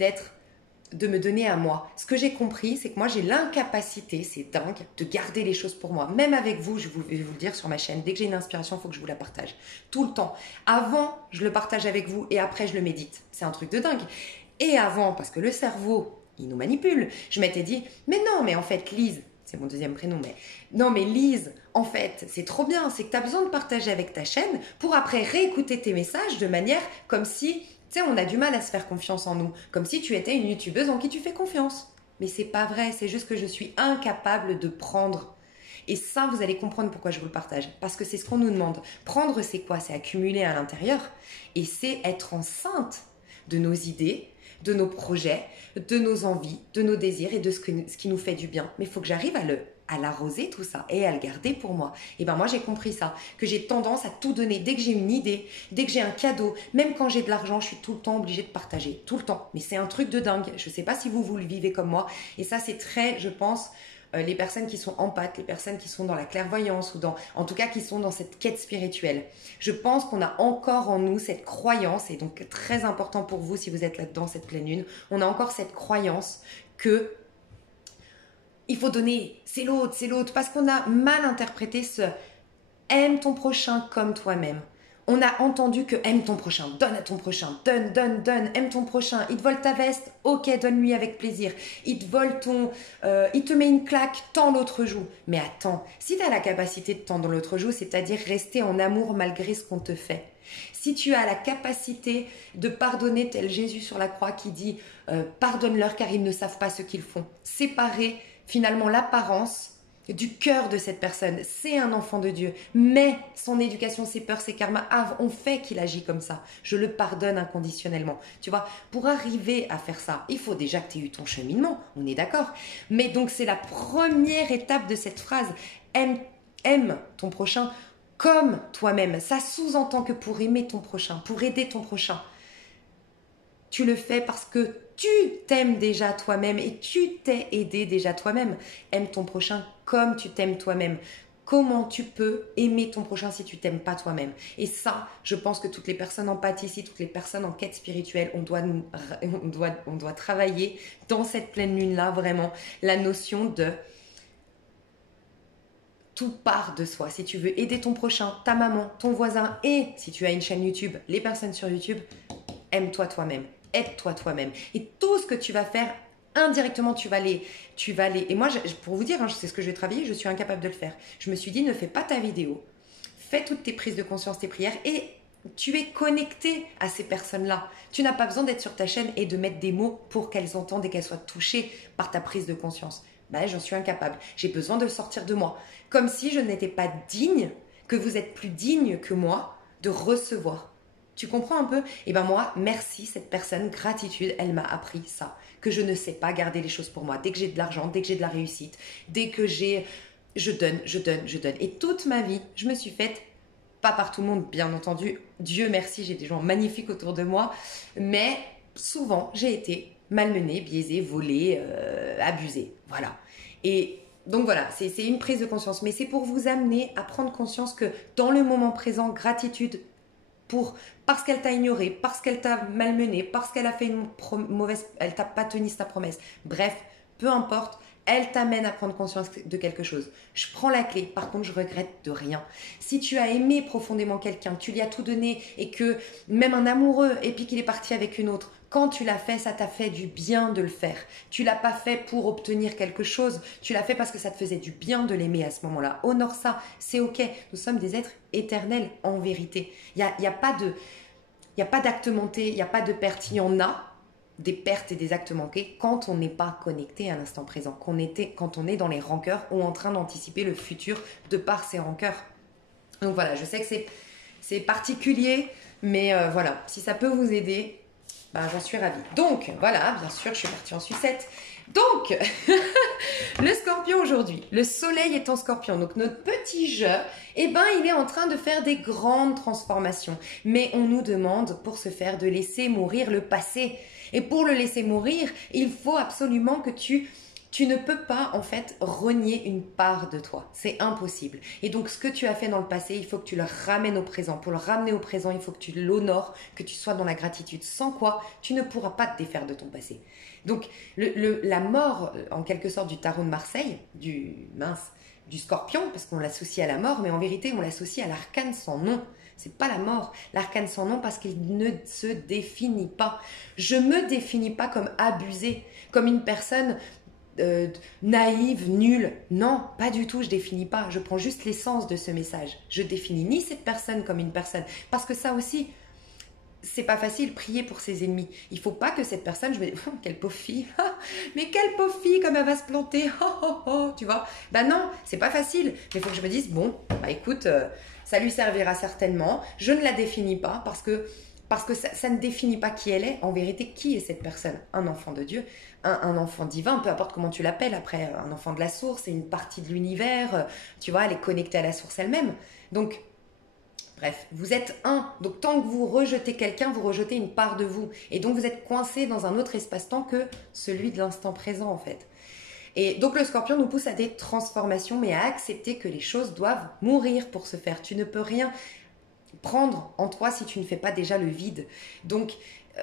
de me donner à moi. Ce que j'ai compris, c'est que moi, j'ai l'incapacité, c'est dingue, de garder les choses pour moi. Même avec vous, je vais vous le dire sur ma chaîne, dès que j'ai une inspiration, il faut que je vous la partage. Tout le temps. Avant, je le partage avec vous et après, je le médite. C'est un truc de dingue. Et avant, parce que le cerveau, il nous manipule. Je m'étais dit, mais non, mais en fait, Lise, c'est mon deuxième prénom, mais non, mais Lise, en fait, c'est trop bien, c'est que tu as besoin de partager avec ta chaîne pour après réécouter tes messages de manière comme si, tu sais, on a du mal à se faire confiance en nous, comme si tu étais une youtubeuse en qui tu fais confiance. Mais c'est pas vrai, c'est juste que je suis incapable de prendre. Et ça, vous allez comprendre pourquoi je vous le partage. Parce que c'est ce qu'on nous demande. Prendre, c'est quoi? C'est accumuler à l'intérieur. Et c'est être enceinte de nos idées, de nos projets, de nos envies, de nos désirs et de ce qui nous fait du bien. Mais il faut que j'arrive à l'arroser tout ça et à le garder pour moi. Et ben moi j'ai compris ça, que j'ai tendance à tout donner. Dès que j'ai une idée, dès que j'ai un cadeau, même quand j'ai de l'argent, je suis tout le temps obligée de partager. Tout le temps. Mais c'est un truc de dingue. Je ne sais pas si vous le vivez comme moi. Et ça c'est très, je pense, les personnes qui sont empathes, les personnes qui sont dans la clairvoyance ou en tout cas qui sont dans cette quête spirituelle. Je pense qu'on a encore en nous cette croyance, et donc très important pour vous si vous êtes là-dedans, cette pleine lune, on a encore cette croyance que il faut donner, c'est l'autre, parce qu'on a mal interprété ce « aime ton prochain comme toi-même ». On a entendu que aime ton prochain, donne à ton prochain, donne, aime ton prochain. Il te vole ta veste, ok, donne-lui avec plaisir. Il te met une claque, tends l'autre joue. Mais attends, si tu as la capacité de tendre l'autre joue, c'est-à-dire rester en amour malgré ce qu'on te fait. Si tu as la capacité de pardonner tel Jésus sur la croix qui dit pardonne-leur car ils ne savent pas ce qu'ils font. Séparer finalement l'apparence du cœur de cette personne, c'est un enfant de Dieu, mais son éducation, ses peurs, ses karmas ont fait qu'il agit comme ça. Je le pardonne inconditionnellement. Tu vois, pour arriver à faire ça, il faut déjà que tu aies eu ton cheminement, on est d'accord. Mais donc c'est la première étape de cette phrase, aime ton prochain comme toi-même. Ça sous-entend que pour aimer ton prochain, pour aider ton prochain, tu le fais parce que tu t'aimes déjà toi-même et tu t'es aidé déjà toi-même. Aime ton prochain comme tu t'aimes toi-même. Comment tu peux aimer ton prochain si tu t'aimes pas toi-même? Et ça, je pense que toutes les personnes en pâtissent, toutes les personnes en quête spirituelle, on doit travailler dans cette pleine lune-là, vraiment, la notion de tout part de soi. Si tu veux aider ton prochain, ta maman, ton voisin et si tu as une chaîne YouTube, les personnes sur YouTube, aime-toi toi-même, aide-toi toi-même. Et tout ce que tu vas faire, indirectement, tu vas les... Et moi, pour vous dire, hein, c'est ce que je vais travailler, je suis incapable de le faire. Je me suis dit, ne fais pas ta vidéo, fais toutes tes prises de conscience, tes prières et tu es connecté à ces personnes-là. Tu n'as pas besoin d'être sur ta chaîne et de mettre des mots pour qu'elles entendent et qu'elles soient touchées par ta prise de conscience. Ben, j'en suis incapable. J'ai besoin de le sortir de moi. Comme si je n'étais pas digne, que vous êtes plus digne que moi de recevoir. Tu comprends un peu? Et ben moi, merci cette personne, gratitude, elle m'a appris ça. Que je ne sais pas garder les choses pour moi. Dès que j'ai de l'argent, dès que j'ai de la réussite, dès que j'ai... Je donne, je donne, je donne. Et toute ma vie, je me suis faite, pas par tout le monde, bien entendu. Dieu merci, j'ai des gens magnifiques autour de moi. Mais souvent, j'ai été malmenée, biaisée, volée, abusée. Voilà. Et donc voilà, c'est une prise de conscience. Mais c'est pour vous amener à prendre conscience que dans le moment présent, gratitude parce qu'elle t'a ignoré, parce qu'elle t'a malmené, parce qu'elle a fait une mauvaise, elle t'a pas tenu ta promesse. Bref, peu importe, elle t'amène à prendre conscience de quelque chose. Je prends la clé, par contre, je regrette de rien. Si tu as aimé profondément quelqu'un, tu lui as tout donné et que même un amoureux et puis qu'il est parti avec une autre, quand tu l'as fait, ça t'a fait du bien de le faire. Tu l'as pas fait pour obtenir quelque chose, tu l'as fait parce que ça te faisait du bien de l'aimer à ce moment-là. Honore ça, c'est ok. Nous sommes des êtres éternels en vérité. Il y a pas d'acte manqué, il n'y a pas de perte. Il y en a des pertes et des actes manqués quand on n'est pas connecté à l'instant présent, quand on est dans les rancœurs ou en train d'anticiper le futur de par ces rancœurs. Donc voilà, je sais que c'est particulier, mais voilà, si ça peut vous aider, ben, j'en suis ravie. Donc voilà, bien sûr, je suis partie en sucette. Donc, le scorpion aujourd'hui, le soleil est en scorpion, donc notre petit jeu, eh ben, il est en train de faire des grandes transformations. Mais on nous demande pour ce faire de laisser mourir le passé. Et pour le laisser mourir, il faut absolument que tu ne peux pas en fait renier une part de toi. C'est impossible. Et donc ce que tu as fait dans le passé, il faut que tu le ramènes au présent. Pour le ramener au présent, il faut que tu l'honores, que tu sois dans la gratitude. Sans quoi, tu ne pourras pas te défaire de ton passé. Donc la mort, en quelque sorte, du tarot de Marseille, du scorpion, parce qu'on l'associe à la mort, mais en vérité, on l'associe à l'arcane sans nom. C'est pas la mort, l'arcane sans nom, parce qu'il ne se définit pas. Je me définis pas comme abusée, comme une personne naïve, nulle. Non, pas du tout, je définis pas. Je prends juste l'essence de ce message. Je définis ni cette personne comme une personne, parce que ça aussi, c'est pas facile, prier pour ses ennemis. Il faut pas que cette personne, je me dis, oh, quelle pauvre fille, mais quelle pauvre fille, comme elle va se planter, tu vois. Ben non, c'est pas facile, mais il faut que je me dise, bon, bah écoute, ça lui servira certainement. Je ne la définis pas parce que ça ne définit pas qui elle est. En vérité, qui est cette personne? Un enfant de Dieu, un enfant divin, peu importe comment tu l'appelles après, un enfant de la source, c'est une partie de l'univers, tu vois, elle est connectée à la source elle-même. Donc, bref, vous êtes un. Donc, tant que vous rejetez quelqu'un, vous rejetez une part de vous. Et donc, vous êtes coincé dans un autre espace-temps que celui de l'instant présent, en fait. Et donc, le scorpion nous pousse à des transformations, mais à accepter que les choses doivent mourir pour se faire. Tu ne peux rien prendre en toi si tu ne fais pas déjà le vide. Donc,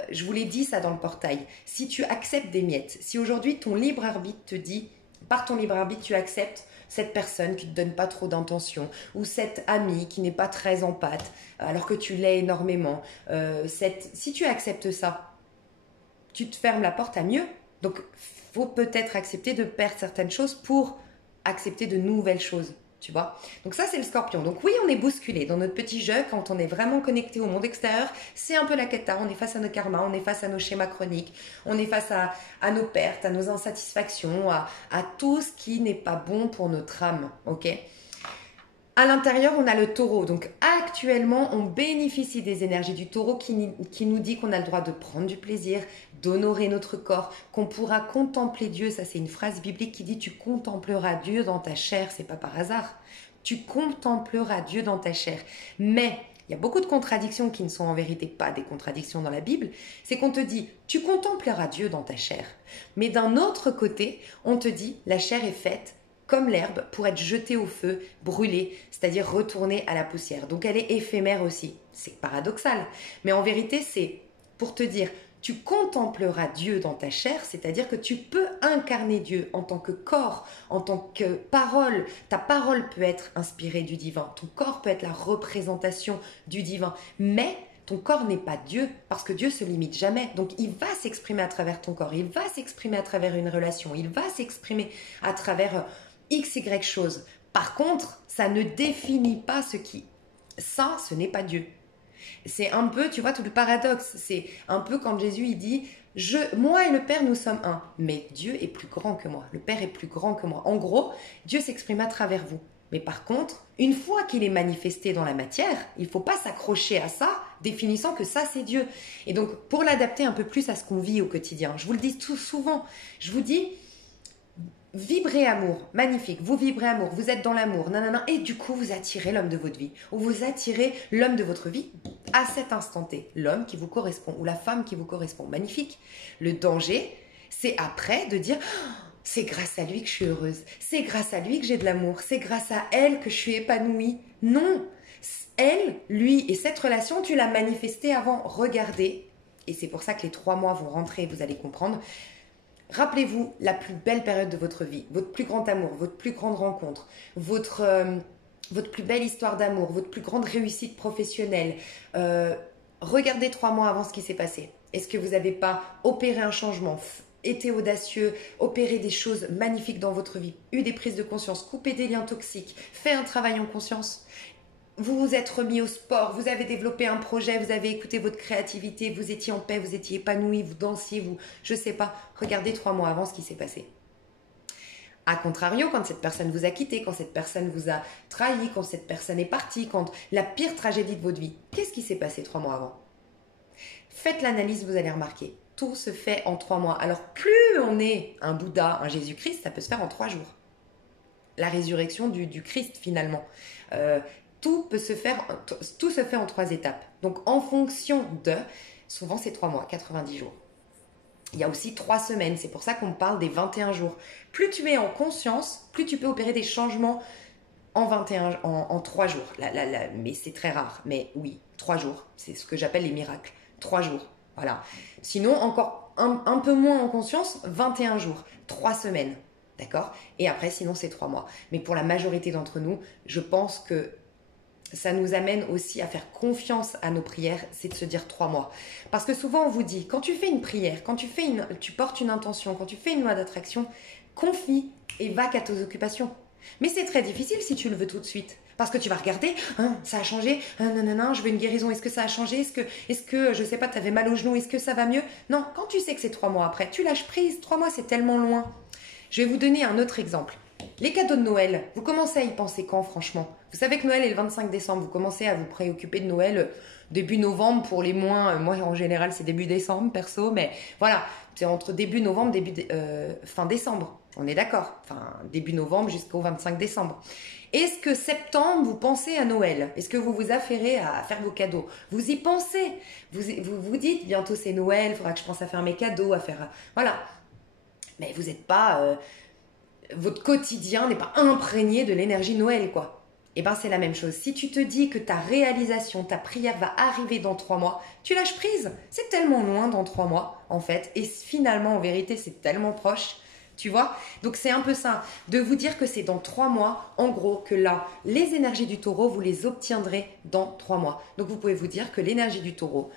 je vous l'ai dit ça dans le portail. Si tu acceptes des miettes, si aujourd'hui ton libre arbitre te dit, par ton libre arbitre, tu acceptes cette personne qui ne te donne pas trop d'intention, ou cette amie qui n'est pas très en pâte, alors que tu l'es énormément, si tu acceptes ça, tu te fermes la porte à mieux. Donc, il faut peut-être accepter de perdre certaines choses pour accepter de nouvelles choses. Tu vois? Donc ça, c'est le scorpion. Donc oui, on est bousculé dans notre petit jeu quand on est vraiment connecté au monde extérieur. C'est un peu la kata. On est face à nos karmas, on est face à nos schémas chroniques, on est face à nos pertes, à nos insatisfactions, à tout ce qui n'est pas bon pour notre âme. Ok? À l'intérieur, on a le taureau. Donc actuellement, on bénéficie des énergies du taureau qui nous dit qu'on a le droit de prendre du plaisir, d'honorer notre corps, qu'on pourra contempler Dieu. Ça, c'est une phrase biblique qui dit « Tu contempleras Dieu dans ta chair ». C'est pas par hasard. Tu contempleras Dieu dans ta chair. Mais il y a beaucoup de contradictions qui ne sont en vérité pas des contradictions dans la Bible. C'est qu'on te dit, tu contempleras Dieu dans ta chair. Mais d'un autre côté, on te dit, la chair est faite comme l'herbe pour être jetée au feu, brûlée, c'est-à-dire retournée à la poussière. Donc elle est éphémère aussi. C'est paradoxal. Mais en vérité, c'est pour te dire, tu contempleras Dieu dans ta chair, c'est-à-dire que tu peux incarner Dieu en tant que corps, en tant que parole. Ta parole peut être inspirée du divin, ton corps peut être la représentation du divin, mais ton corps n'est pas Dieu, parce que Dieu se limite jamais. Donc il va s'exprimer à travers ton corps, il va s'exprimer à travers une relation, il va s'exprimer à travers X, Y chose. Par contre, ça ne définit pas ce qui... Ça, ce n'est pas Dieu. C'est un peu, tu vois, tout le paradoxe. C'est un peu quand Jésus, il dit, moi et le Père, nous sommes un. Mais Dieu est plus grand que moi. Le Père est plus grand que moi. En gros, Dieu s'exprime à travers vous. Mais par contre, une fois qu'il est manifesté dans la matière, il ne faut pas s'accrocher à ça, définissant que ça, c'est Dieu. Et donc, pour l'adapter un peu plus à ce qu'on vit au quotidien, je vous le dis tout souvent, je vous dis... Vibrez amour, magnifique, vous vibrez amour, vous êtes dans l'amour, nanana, et du coup vous attirez l'homme de votre vie, ou vous attirez l'homme de votre vie à cet instant T, l'homme qui vous correspond, ou la femme qui vous correspond, magnifique. Le danger, c'est après de dire, oh, c'est grâce à lui que je suis heureuse, c'est grâce à lui que j'ai de l'amour, c'est grâce à elle que je suis épanouie. Non, elle, lui, et cette relation, tu l'as manifestée avant, regardez, et c'est pour ça que les 3 mois vont rentrer, vous allez comprendre. Rappelez-vous la plus belle période de votre vie, votre plus grand amour, votre plus grande rencontre, votre plus belle histoire d'amour, votre plus grande réussite professionnelle. Regardez 3 mois avant ce qui s'est passé. Est-ce que vous n'avez pas opéré un changement, été audacieux, opéré des choses magnifiques dans votre vie, eu des prises de conscience, coupé des liens toxiques, fait un travail en conscience ? Vous vous êtes remis au sport, vous avez développé un projet, vous avez écouté votre créativité, vous étiez en paix, vous étiez épanoui, vous dansiez, je sais pas. Regardez 3 mois avant ce qui s'est passé. A contrario, quand cette personne vous a quitté, quand cette personne vous a trahi, quand cette personne est partie, quand la pire tragédie de votre vie, qu'est-ce qui s'est passé 3 mois avant ? Faites l'analyse, vous allez remarquer. Tout se fait en 3 mois. Alors plus on est un Bouddha, un Jésus-Christ, ça peut se faire en 3 jours. La résurrection du Christ finalement. Tout se fait en 3 étapes. Donc, en fonction de, souvent c'est 3 mois, 90 jours. Il y a aussi 3 semaines, c'est pour ça qu'on parle des 21 jours. Plus tu es en conscience, plus tu peux opérer des changements en 3 jours. Mais c'est très rare, mais oui, 3 jours. C'est ce que j'appelle les miracles. 3 jours, voilà. Sinon, encore un peu moins en conscience, 21 jours, 3 semaines. D'accord ? Et après, sinon, c'est 3 mois. Mais pour la majorité d'entre nous, je pense que ça nous amène aussi à faire confiance à nos prières, c'est de se dire 3 mois. Parce que souvent on vous dit, quand tu fais une prière, quand tu portes une intention, quand tu fais une loi d'attraction, confie et va qu'à tes occupations. Mais c'est très difficile si tu le veux tout de suite. Parce que tu vas regarder, ça a changé, non, je veux une guérison, est-ce que ça a changé, est-ce que je sais pas, tu avais mal au genou, est-ce que ça va mieux? Non, quand tu sais que c'est 3 mois après, tu lâches prise, 3 mois c'est tellement loin. Je vais vous donner un autre exemple. Les cadeaux de Noël, vous commencez à y penser quand franchement? Vous savez que Noël est le 25 décembre, vous commencez à vous préoccuper de Noël début novembre pour les moins, moi en général c'est début décembre perso, mais voilà, c'est entre début novembre, fin décembre, on est d'accord, enfin début novembre jusqu'au 25 décembre. Est-ce que septembre, vous pensez à Noël? Est-ce que vous vous affairez à faire vos cadeaux? Vous y pensez, vous dites bientôt c'est Noël, il faudra que je pense à faire mes cadeaux, à faire... Voilà, mais vous n'êtes pas... votre quotidien n'est pas imprégné de l'énergie Noël, quoi. Et bien, c'est la même chose. Si tu te dis que ta réalisation, ta prière va arriver dans 3 mois, tu lâches prise. C'est tellement loin dans 3 mois, en fait. Et finalement, en vérité, c'est tellement proche. Tu vois? Donc, c'est un peu ça. De vous dire que c'est dans 3 mois, en gros, que là, les énergies du taureau, vous les obtiendrez dans 3 mois. Donc, vous pouvez vous dire que l'énergie du taureau,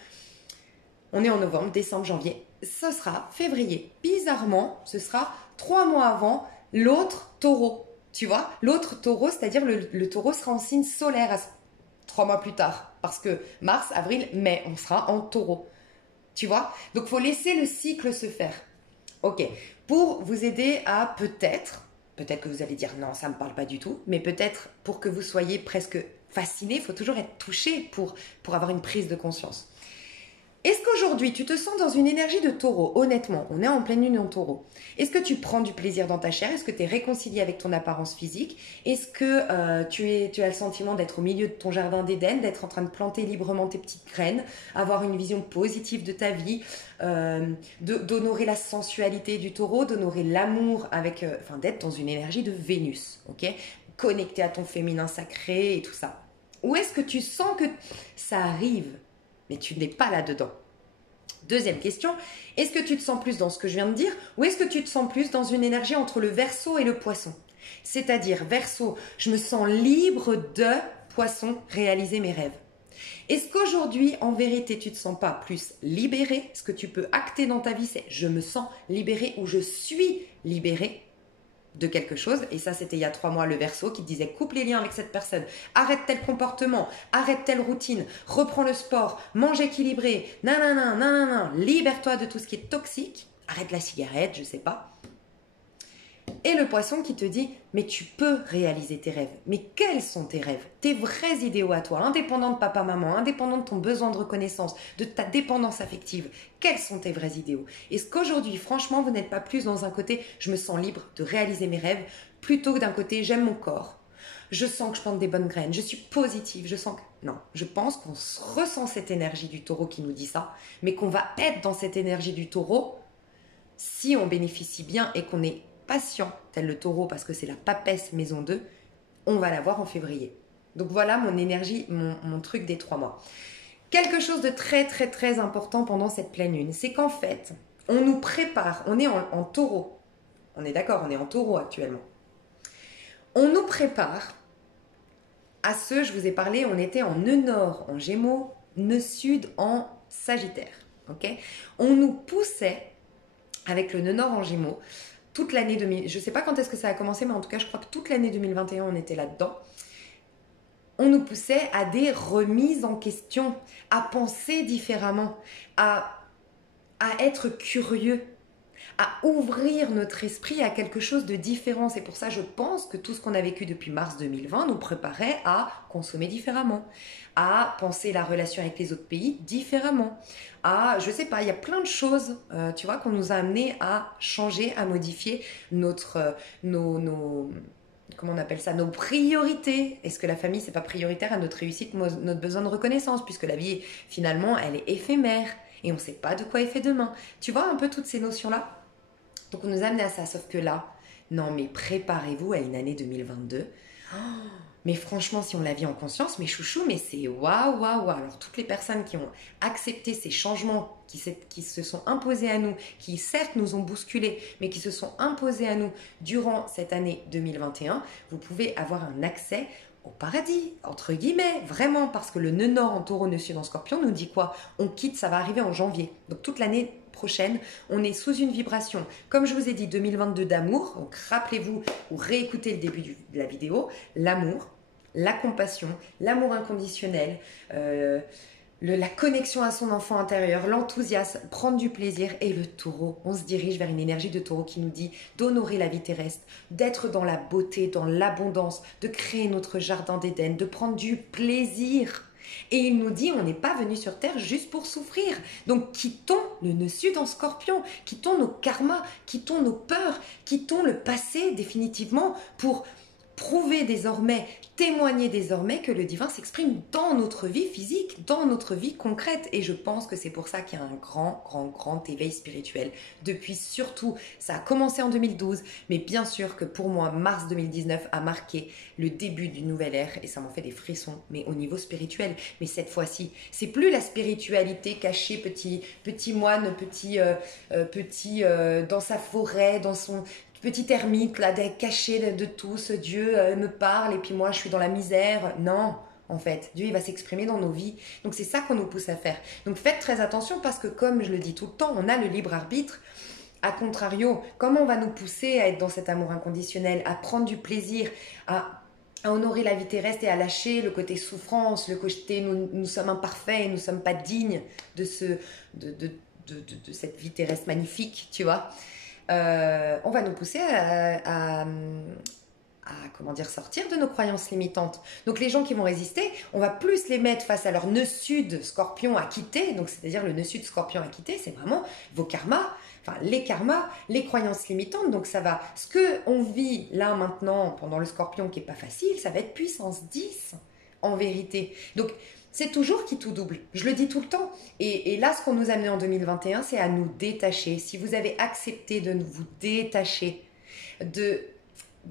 on est en novembre, décembre, janvier, ce sera février. Bizarrement, ce sera 3 mois avant l'autre taureau. Tu vois, l'autre taureau, c'est-à-dire le taureau sera en signe solaire 3 mois plus tard. Parce que mars, avril, mai, on sera en taureau. Tu vois? Donc, il faut laisser le cycle se faire. Ok. Pour vous aider à peut-être que vous allez dire non, ça ne me parle pas du tout, mais peut-être pour que vous soyez presque fasciné, il faut toujours être touché pour avoir une prise de conscience. Est-ce qu'aujourd'hui, tu te sens dans une énergie de taureau? Honnêtement, on est en pleine lune en taureau. Est-ce que tu prends du plaisir dans ta chair? Est-ce que tu es réconcilié avec ton apparence physique? Est-ce que tu as le sentiment d'être au milieu de ton jardin d'Éden, d'être en train de planter librement tes petites graines, avoir une vision positive de ta vie, d'honorer la sensualité du taureau, d'honorer l'amour d'être dans une énergie de Vénus, ok? Connecté à ton féminin sacré et tout ça. Ou est-ce que tu sens que ça arrive, mais tu n'es pas là-dedans? Deuxième question, est-ce que tu te sens plus dans ce que je viens de dire ou est-ce que tu te sens plus dans une énergie entre le Verseau et le Poisson? C'est-à-dire, Verseau, je me sens libre de, Poisson, réaliser mes rêves. Est-ce qu'aujourd'hui, en vérité, tu ne te sens pas plus libéré? Ce que tu peux acter dans ta vie, c'est je me sens libéré ou je suis libéré de quelque chose, et ça c'était il y a 3 mois le Verseau qui te disait coupe les liens avec cette personne, arrête tel comportement, arrête telle routine, reprends le sport, mange équilibré, nanana, libère-toi de tout ce qui est toxique, arrête la cigarette, je sais pas. Et le Poisson qui te dit mais tu peux réaliser tes rêves. Mais quels sont tes rêves? Tes vrais idéaux à toi, indépendants de papa, maman, indépendants de ton besoin de reconnaissance, de ta dépendance affective. Quels sont tes vrais idéaux? Est-ce qu'aujourd'hui, franchement, vous n'êtes pas plus dans un côté je me sens libre de réaliser mes rêves plutôt que d'un côté j'aime mon corps, je sens que je plante des bonnes graines, je suis positive, je sens que... Non, je pense qu'on ressent cette énergie du taureau qui nous dit ça, mais qu'on va être dans cette énergie du taureau si on bénéficie bien et qu'on est patient, tel le taureau, parce que c'est la papesse maison 2, on va l'avoir en février. Donc voilà mon énergie, mon truc des 3 mois. Quelque chose de très très très important pendant cette pleine lune, c'est qu'en fait, on nous prépare, on est en taureau. On est d'accord, on est en taureau actuellement. On nous prépare à ce, je vous ai parlé, on était en nœud nord en Gémeaux, nœud sud en Sagittaire. Okay, on nous poussait avec le nœud nord en Gémeaux toute l'année 2000, je ne sais pas quand est-ce que ça a commencé, mais en tout cas, je crois que toute l'année 2021, on était là-dedans. On nous poussait à des remises en question, à penser différemment, à être curieux, à ouvrir notre esprit à quelque chose de différent. C'est pour ça, je pense que tout ce qu'on a vécu depuis mars 2020 nous préparait à consommer différemment, à penser la relation avec les autres pays différemment, je sais pas, il y a plein de choses, tu vois, qu'on nous a amené à changer, à modifier comment on appelle ça, nos priorités. Est-ce que la famille, c'est pas prioritaire à notre réussite, notre besoin de reconnaissance, puisque la vie, finalement, elle est éphémère et on ne sait pas de quoi est fait demain. Tu vois un peu toutes ces notions-là? Donc on nous a amené à ça, sauf que là, non mais préparez-vous à une année 2022. Oh, mais franchement, si on la vit en conscience, mes chouchous, mais c'est waouh, waouh, waouh. Alors toutes les personnes qui ont accepté ces changements, qui se sont imposés à nous, qui certes nous ont bousculés, mais qui se sont imposés à nous durant cette année 2021, vous pouvez avoir un accès au paradis, entre guillemets, vraiment, parce que le nœud nord en taureau, nœud sud en scorpion nous dit quoi? On quitte, ça va arriver en janvier. Donc toute l'année prochaine, on est sous une vibration, comme je vous ai dit, 2022 d'amour. Donc rappelez-vous ou réécoutez le début de la vidéo, l'amour, la compassion, l'amour inconditionnel, la connexion à son enfant intérieur, l'enthousiasme, prendre du plaisir. Et le taureau, on se dirige vers une énergie de taureau qui nous dit d'honorer la vie terrestre, d'être dans la beauté, dans l'abondance, de créer notre jardin d'Éden, de prendre du plaisir. Et il nous dit, on n'est pas venu sur Terre juste pour souffrir. Donc quittons le nœud sud en scorpion, quittons nos karmas, quittons nos peurs, quittons le passé définitivement pour prouver désormais, témoigner désormais que le divin s'exprime dans notre vie physique, dans notre vie concrète. Et je pense que c'est pour ça qu'il y a un grand éveil spirituel. Depuis surtout, ça a commencé en 2012, mais bien sûr que pour moi, mars 2019 a marqué le début d'une nouvelle ère et ça m'en fait des frissons, mais au niveau spirituel. Mais cette fois-ci, c'est plus la spiritualité cachée, petit moine, petit dans sa forêt, dans son petit ermite, là, caché de tout, ce Dieu me parle et puis moi je suis dans la misère. Non, en fait, Dieu il va s'exprimer dans nos vies. Donc c'est ça qu'on nous pousse à faire. Donc faites très attention parce que comme je le dis tout le temps, on a le libre arbitre. A contrario, comment on va nous pousser à être dans cet amour inconditionnel, à prendre du plaisir, à honorer la vie terrestre et à lâcher le côté souffrance, le côté nous sommes imparfaits, nous ne sommes pas dignes de cette vie terrestre magnifique, tu vois. On va nous pousser à comment dire, sortir de nos croyances limitantes. Donc les gens qui vont résister, on va plus les mettre face à leur nœud sud scorpion à quitter. Donc c'est-à-dire le nœud sud scorpion à quitter, c'est vraiment vos karmas, enfin les karmas, les croyances limitantes. Donc ça va, ce que on vit là maintenant pendant le scorpion qui est pas facile, ça va être puissance 10 en vérité. Donc c'est toujours qui tout double. Je le dis tout le temps. Et là, ce qu'on nous a amené en 2021, c'est à nous détacher. Si vous avez accepté de vous détacher, de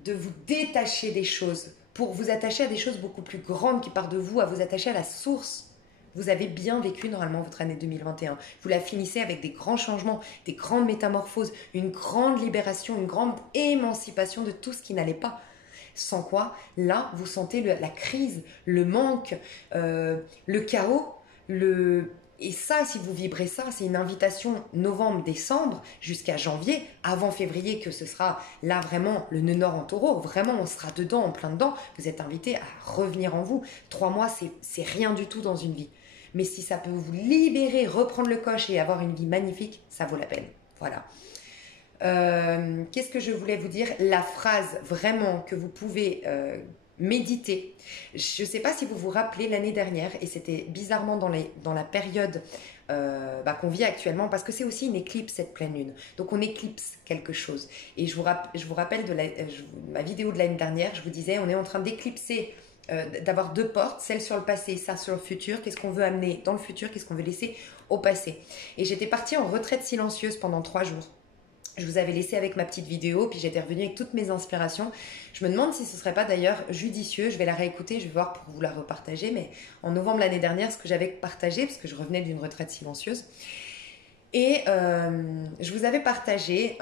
vous détacher des choses pour vous attacher à des choses beaucoup plus grandes qui partent de vous, à vous attacher à la source. Vous avez bien vécu normalement votre année 2021. Vous la finissez avec des grands changements, des grandes métamorphoses, une grande libération, une grande émancipation de tout ce qui n'allait pas. Sans quoi, là, vous sentez la crise, le manque, le chaos, Et ça, si vous vibrez ça, c'est une invitation novembre-décembre jusqu'à janvier, avant février, que ce sera là vraiment le nœud nord en taureau. Vraiment, on sera dedans, en plein dedans. Vous êtes invité à revenir en vous. 3 mois, c'est rien du tout dans une vie. Mais si ça peut vous libérer, reprendre le coche et avoir une vie magnifique, ça vaut la peine. Voilà. Qu'est-ce que je voulais vous dire? La phrase vraiment que vous pouvez méditer. Je ne sais pas si vous vous rappelez l'année dernière, et c'était bizarrement dans la période qu'on vit actuellement, parce que c'est aussi une éclipse, cette pleine lune. Donc on éclipse quelque chose. Et je vous rappelle ma vidéo de l'année dernière, je vous disais, on est en train d'éclipser, d'avoir 2 portes, celle sur le passé et ça sur le futur. Qu'est-ce qu'on veut amener dans le futur? Qu'est-ce qu'on veut laisser au passé? Et j'étais partie en retraite silencieuse pendant 3 jours. Je vous avais laissé avec ma petite vidéo, puis j'étais revenue avec toutes mes inspirations. Je me demande si ce ne serait pas d'ailleurs judicieux, je vais la réécouter, je vais voir pour vous la repartager, mais en novembre l'année dernière, ce que j'avais partagé, parce que je revenais d'une retraite silencieuse, et je vous avais partagé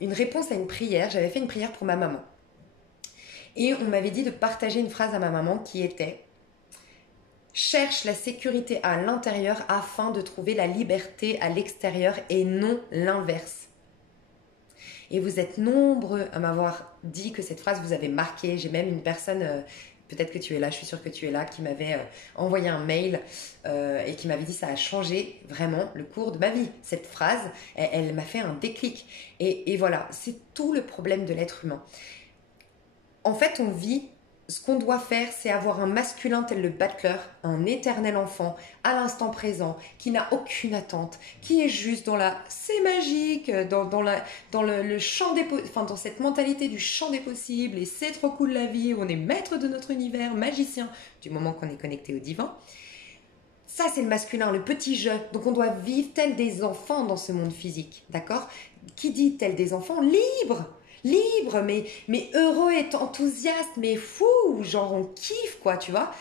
une réponse à une prière. J'avais fait une prière pour ma maman. Et on m'avait dit de partager une phrase à ma maman qui était « Cherche la sécurité à l'intérieur afin de trouver la liberté à l'extérieur et non l'inverse. » Et vous êtes nombreux à m'avoir dit que cette phrase vous avait marqué. J'ai même une personne, peut-être que tu es là, je suis sûre que tu es là, qui m'avait envoyé un mail et qui m'avait dit ça a changé vraiment le cours de ma vie. Cette phrase, elle m'a fait un déclic. Et voilà, c'est tout le problème de l'être humain. En fait, on vit, ce qu'on doit faire, c'est avoir un masculin tel le Butler, un éternel enfant, à l'instant présent, qui n'a aucune attente, qui est juste dans la... C'est magique, dans le champ des... Enfin, dans cette mentalité du champ des possibles, et c'est trop cool la vie, où on est maître de notre univers, magicien, du moment qu'on est connecté au divin. Ça, c'est le masculin, le petit je. Donc, on doit vivre tel des enfants dans ce monde physique, d'accord? Qui dit tel des enfants? Libre, mais heureux et enthousiaste, mais fou, genre on kiffe quoi, tu vois.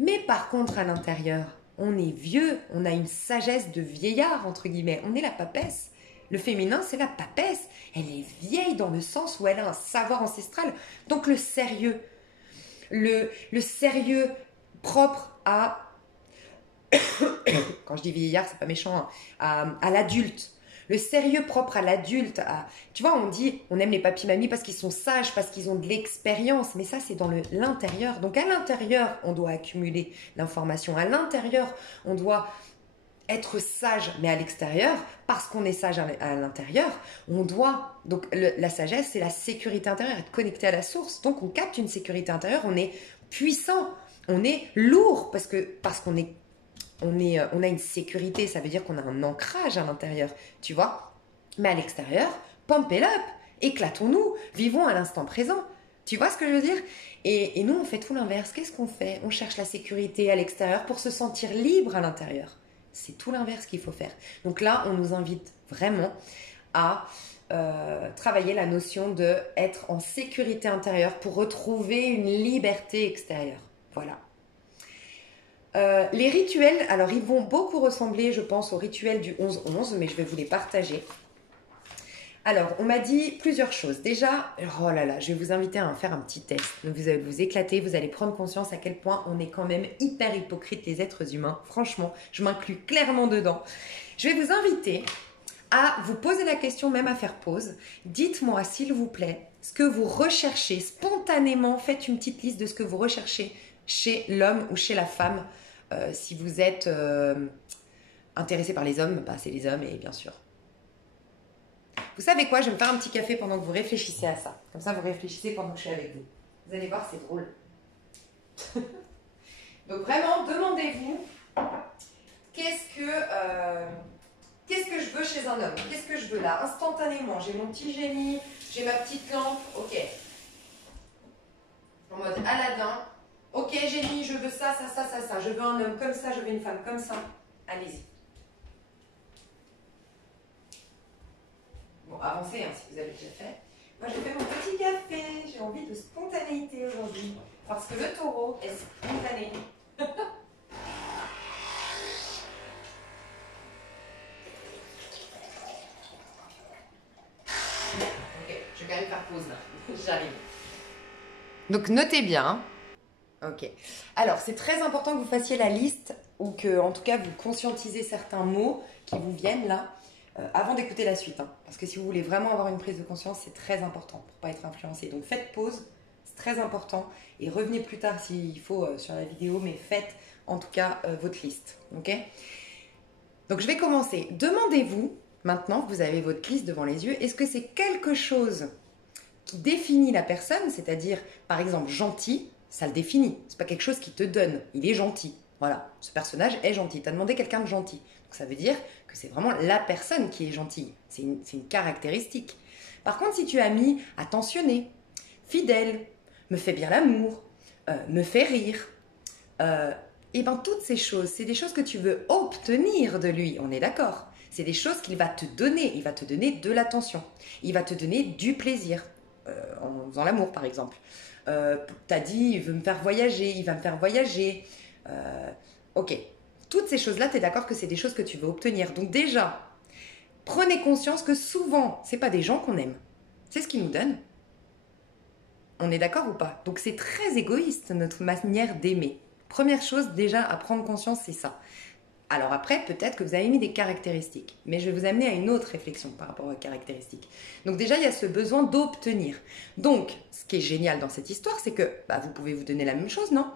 Mais par contre, à l'intérieur, on est vieux, on a une sagesse de vieillard, entre guillemets, on est la papesse. Le féminin, c'est la papesse. Elle est vieille dans le sens où elle a un savoir ancestral. Donc le sérieux, le sérieux propre à... Quand je dis vieillard, c'est pas méchant, hein, à l'adulte. Le sérieux propre à l'adulte. Tu vois, on dit, on aime les papis-mamies parce qu'ils sont sages, parce qu'ils ont de l'expérience. Mais ça, c'est dans l'intérieur. Donc, à l'intérieur, on doit accumuler l'information. À l'intérieur, on doit être sage. Mais à l'extérieur, parce qu'on est sage à l'intérieur, on doit... Donc, la sagesse, c'est la sécurité intérieure, être connecté à la source. Donc, on capte une sécurité intérieure. On est puissant. On est lourd parce qu'on est... On a une sécurité, ça veut dire qu'on a un ancrage à l'intérieur, tu vois. Mais à l'extérieur, pump it up, éclatons-nous, vivons à l'instant présent. Tu vois ce que je veux dire? Et nous, on fait tout l'inverse. Qu'est-ce qu'on fait? On cherche la sécurité à l'extérieur pour se sentir libre à l'intérieur. C'est tout l'inverse qu'il faut faire. Donc là, on nous invite vraiment à travailler la notion d'être en sécurité intérieure pour retrouver une liberté extérieure. Voilà. Les rituels, alors ils vont beaucoup ressembler, je pense, aux rituels du 11-11, mais je vais vous les partager. Alors, on m'a dit plusieurs choses. Déjà, oh là là, je vais vous inviter à faire un petit test. Vous allez vous éclater, vous allez prendre conscience à quel point on est quand même hyper hypocrite les êtres humains. Franchement, je m'inclus clairement dedans. Je vais vous inviter à vous poser la question, même à faire pause. Dites-moi, s'il vous plaît, ce que vous recherchez spontanément. Faites une petite liste de ce que vous recherchez chez l'homme ou chez la femme. Si vous êtes intéressé par les hommes, bah, c'est les hommes et bien sûr. Vous savez quoi, je vais me faire un petit café pendant que vous réfléchissez à ça. Comme ça, vous réfléchissez pendant que je suis avec vous. Vous allez voir, c'est drôle. Donc vraiment, demandez-vous, qu'est-ce que je veux chez un homme? Qu'est-ce que je veux là, instantanément? J'ai mon petit génie, j'ai ma petite lampe, ok. En mode Aladdin. Ok, génie, je veux ça, ça, ça, ça, ça. Je veux un homme comme ça, je veux une femme comme ça. Allez-y. Bon, avancez hein, si vous avez déjà fait. Moi, j'ai fait mon petit café. J'ai envie de spontanéité aujourd'hui. Parce que le taureau est spontané. Ok, je vais quand même faire pause là. J'arrive. Donc, notez bien. Ok. Alors, c'est très important que vous fassiez la liste ou que, en tout cas, vous conscientisez certains mots qui vous viennent là avant d'écouter la suite. Hein. Parce que si vous voulez vraiment avoir une prise de conscience, c'est très important pour ne pas être influencé. Donc, faites pause, c'est très important. Et revenez plus tard s'il faut sur la vidéo, mais faites en tout cas votre liste. Ok? Donc, je vais commencer. Demandez-vous, maintenant que vous avez votre liste devant les yeux, est-ce que c'est quelque chose qui définit la personne, c'est-à-dire, par exemple, gentil, ça le définit. C'est pas quelque chose qui te donne. Il est gentil. Voilà, ce personnage est gentil. Tu as demandé quelqu'un de gentil. Donc ça veut dire que c'est vraiment la personne qui est gentille. C'est une caractéristique. Par contre, si tu as mis attentionné, fidèle, me fait bien l'amour, me fait rire, et bien toutes ces choses, c'est des choses que tu veux obtenir de lui. On est d'accord. C'est des choses qu'il va te donner. Il va te donner de l'attention. Il va te donner du plaisir. En faisant l'amour par exemple. T'as dit il veut me faire voyager, il va me faire voyager. Ok, toutes ces choses-là, tu es d'accord que c'est des choses que tu veux obtenir. Donc déjà, prenez conscience que souvent, c'est pas des gens qu'on aime. C'est ce qu'ils nous donnent. On est d'accord ou pas? Donc c'est très égoïste notre manière d'aimer. Première chose déjà à prendre conscience, c'est ça. Alors après, peut-être que vous avez mis des caractéristiques, mais je vais vous amener à une autre réflexion par rapport aux caractéristiques. Donc déjà, il y a ce besoin d'obtenir. Donc, ce qui est génial dans cette histoire, c'est que vous pouvez vous donner la même chose, non?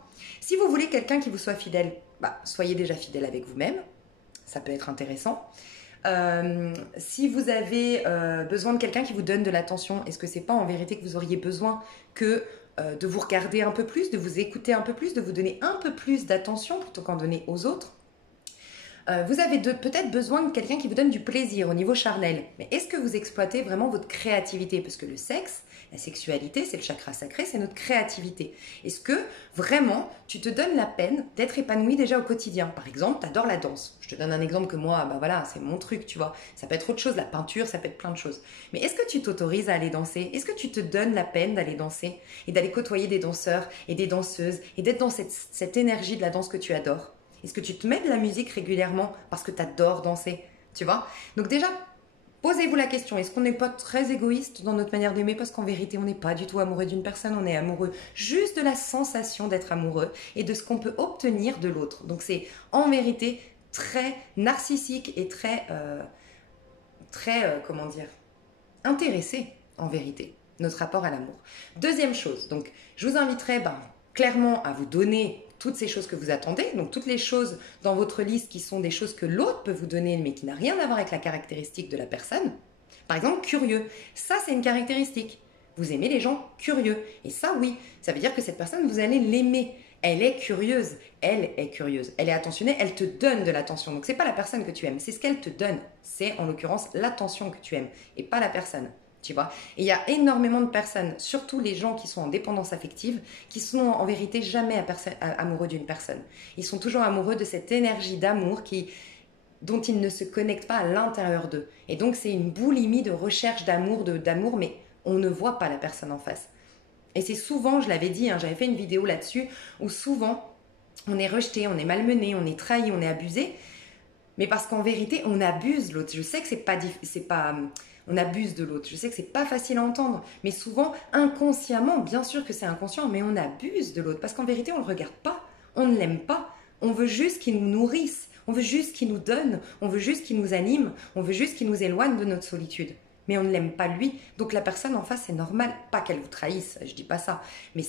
Si vous voulez quelqu'un qui vous soit fidèle, soyez déjà fidèle avec vous-même. Ça peut être intéressant. Si vous avez besoin de quelqu'un qui vous donne de l'attention, est-ce que c'est pas en vérité que vous auriez besoin que de vous regarder un peu plus, de vous écouter un peu plus, de vous donner un peu plus d'attention plutôt qu'en donner aux autres? Vous avez peut-être besoin de quelqu'un qui vous donne du plaisir au niveau charnel. Mais est-ce que vous exploitez vraiment votre créativité? Parce que le sexe, la sexualité, c'est le chakra sacré, c'est notre créativité. Est-ce que vraiment tu te donnes la peine d'être épanoui déjà au quotidien? Par exemple, tu adores la danse. Je te donne un exemple que moi, voilà, c'est mon truc, tu vois. Ça peut être autre chose, la peinture, ça peut être plein de choses. Mais est-ce que tu t'autorises à aller danser? Est-ce que tu te donnes la peine d'aller danser et d'aller côtoyer des danseurs et des danseuses et d'être dans cette énergie de la danse que tu adores? Est-ce que tu te mets de la musique régulièrement parce que tu adores danser? Tu vois? Donc déjà, posez-vous la question, est-ce qu'on n'est pas très égoïste dans notre manière d'aimer? Parce qu'en vérité, on n'est pas du tout amoureux d'une personne, on est amoureux juste de la sensation d'être amoureux et de ce qu'on peut obtenir de l'autre. Donc c'est en vérité très narcissique et très comment dire, intéressé en vérité, notre rapport à l'amour. Deuxième chose, donc je vous inviterai clairement à vous donner toutes ces choses que vous attendez, donc toutes les choses dans votre liste qui sont des choses que l'autre peut vous donner mais qui n'a rien à voir avec la caractéristique de la personne. Par exemple, curieux, ça c'est une caractéristique. Vous aimez les gens curieux. Et ça oui, ça veut dire que cette personne, vous allez l'aimer. Elle est curieuse, elle est attentionnée, elle te donne de l'attention. Donc c'est pas la personne que tu aimes, c'est ce qu'elle te donne. C'est en l'occurrence l'attention que tu aimes et pas la personne. Tu vois? Et il y a énormément de personnes, surtout les gens qui sont en dépendance affective, qui sont en vérité jamais amoureux d'une personne. Ils sont toujours amoureux de cette énergie d'amour dont ils ne se connectent pas à l'intérieur d'eux. Et donc c'est une boulimie de recherche d'amour, mais on ne voit pas la personne en face. Et c'est souvent, je l'avais dit, j'avais fait une vidéo là-dessus, où souvent on est rejeté, on est malmené, on est trahi, on est abusé, mais parce qu'en vérité on abuse l'autre. Je sais que on abuse de l'autre. Je sais que c'est pas facile à entendre, mais souvent, inconsciemment, bien sûr que c'est inconscient, mais on abuse de l'autre parce qu'en vérité, on le regarde pas, on ne l'aime pas. On veut juste qu'il nous nourrisse, on veut juste qu'il nous donne, on veut juste qu'il nous anime, on veut juste qu'il nous éloigne de notre solitude. Mais on ne l'aime pas lui. Donc la personne en face, c'est normal. Pas qu'elle vous trahisse, je dis pas ça, mais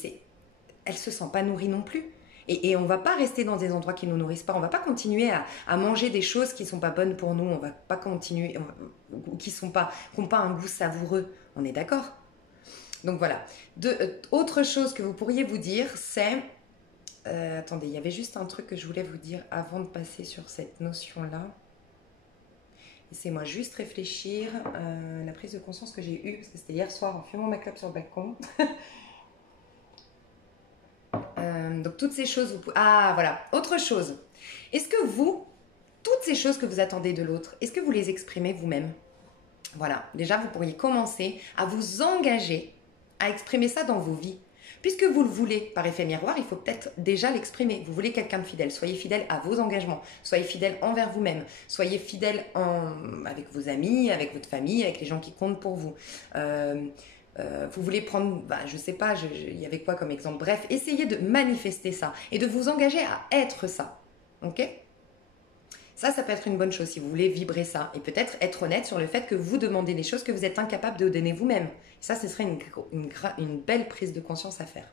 elle se sent pas nourrie non plus. Et on ne va pas rester dans des endroits qui ne nous nourrissent pas. On ne va pas continuer à manger des choses qui ne sont pas bonnes pour nous. On ne va pas continuer, qui n'ont pas un goût savoureux. On est d'accord? Donc voilà. Autre chose que vous pourriez vous dire, c'est... attendez, il y avait juste un truc que je voulais vous dire avant de passer sur cette notion-là. Laissez-moi juste réfléchir. La prise de conscience que j'ai eue, parce que c'était hier soir en fumant ma clope sur le balcon. Donc toutes ces choses... Ah voilà, autre chose. Est-ce que vous, toutes ces choses que vous attendez de l'autre, est-ce que vous les exprimez vous-même? Voilà, déjà vous pourriez commencer à vous engager à exprimer ça dans vos vies. Puisque vous le voulez par effet miroir, il faut peut-être déjà l'exprimer. Vous voulez quelqu'un de fidèle, soyez fidèle à vos engagements, soyez fidèle envers vous-même, soyez fidèle avec vos amis, avec votre famille, avec les gens qui comptent pour vous. Vous voulez prendre, je sais pas, il y avait quoi comme exemple? Bref, essayez de manifester ça et de vous engager à être ça. Ok? Ça peut être une bonne chose si vous voulez vibrer ça. Et peut-être être honnête sur le fait que vous demandez des choses que vous êtes incapable de donner vous-même. Ça, ce serait une belle prise de conscience à faire.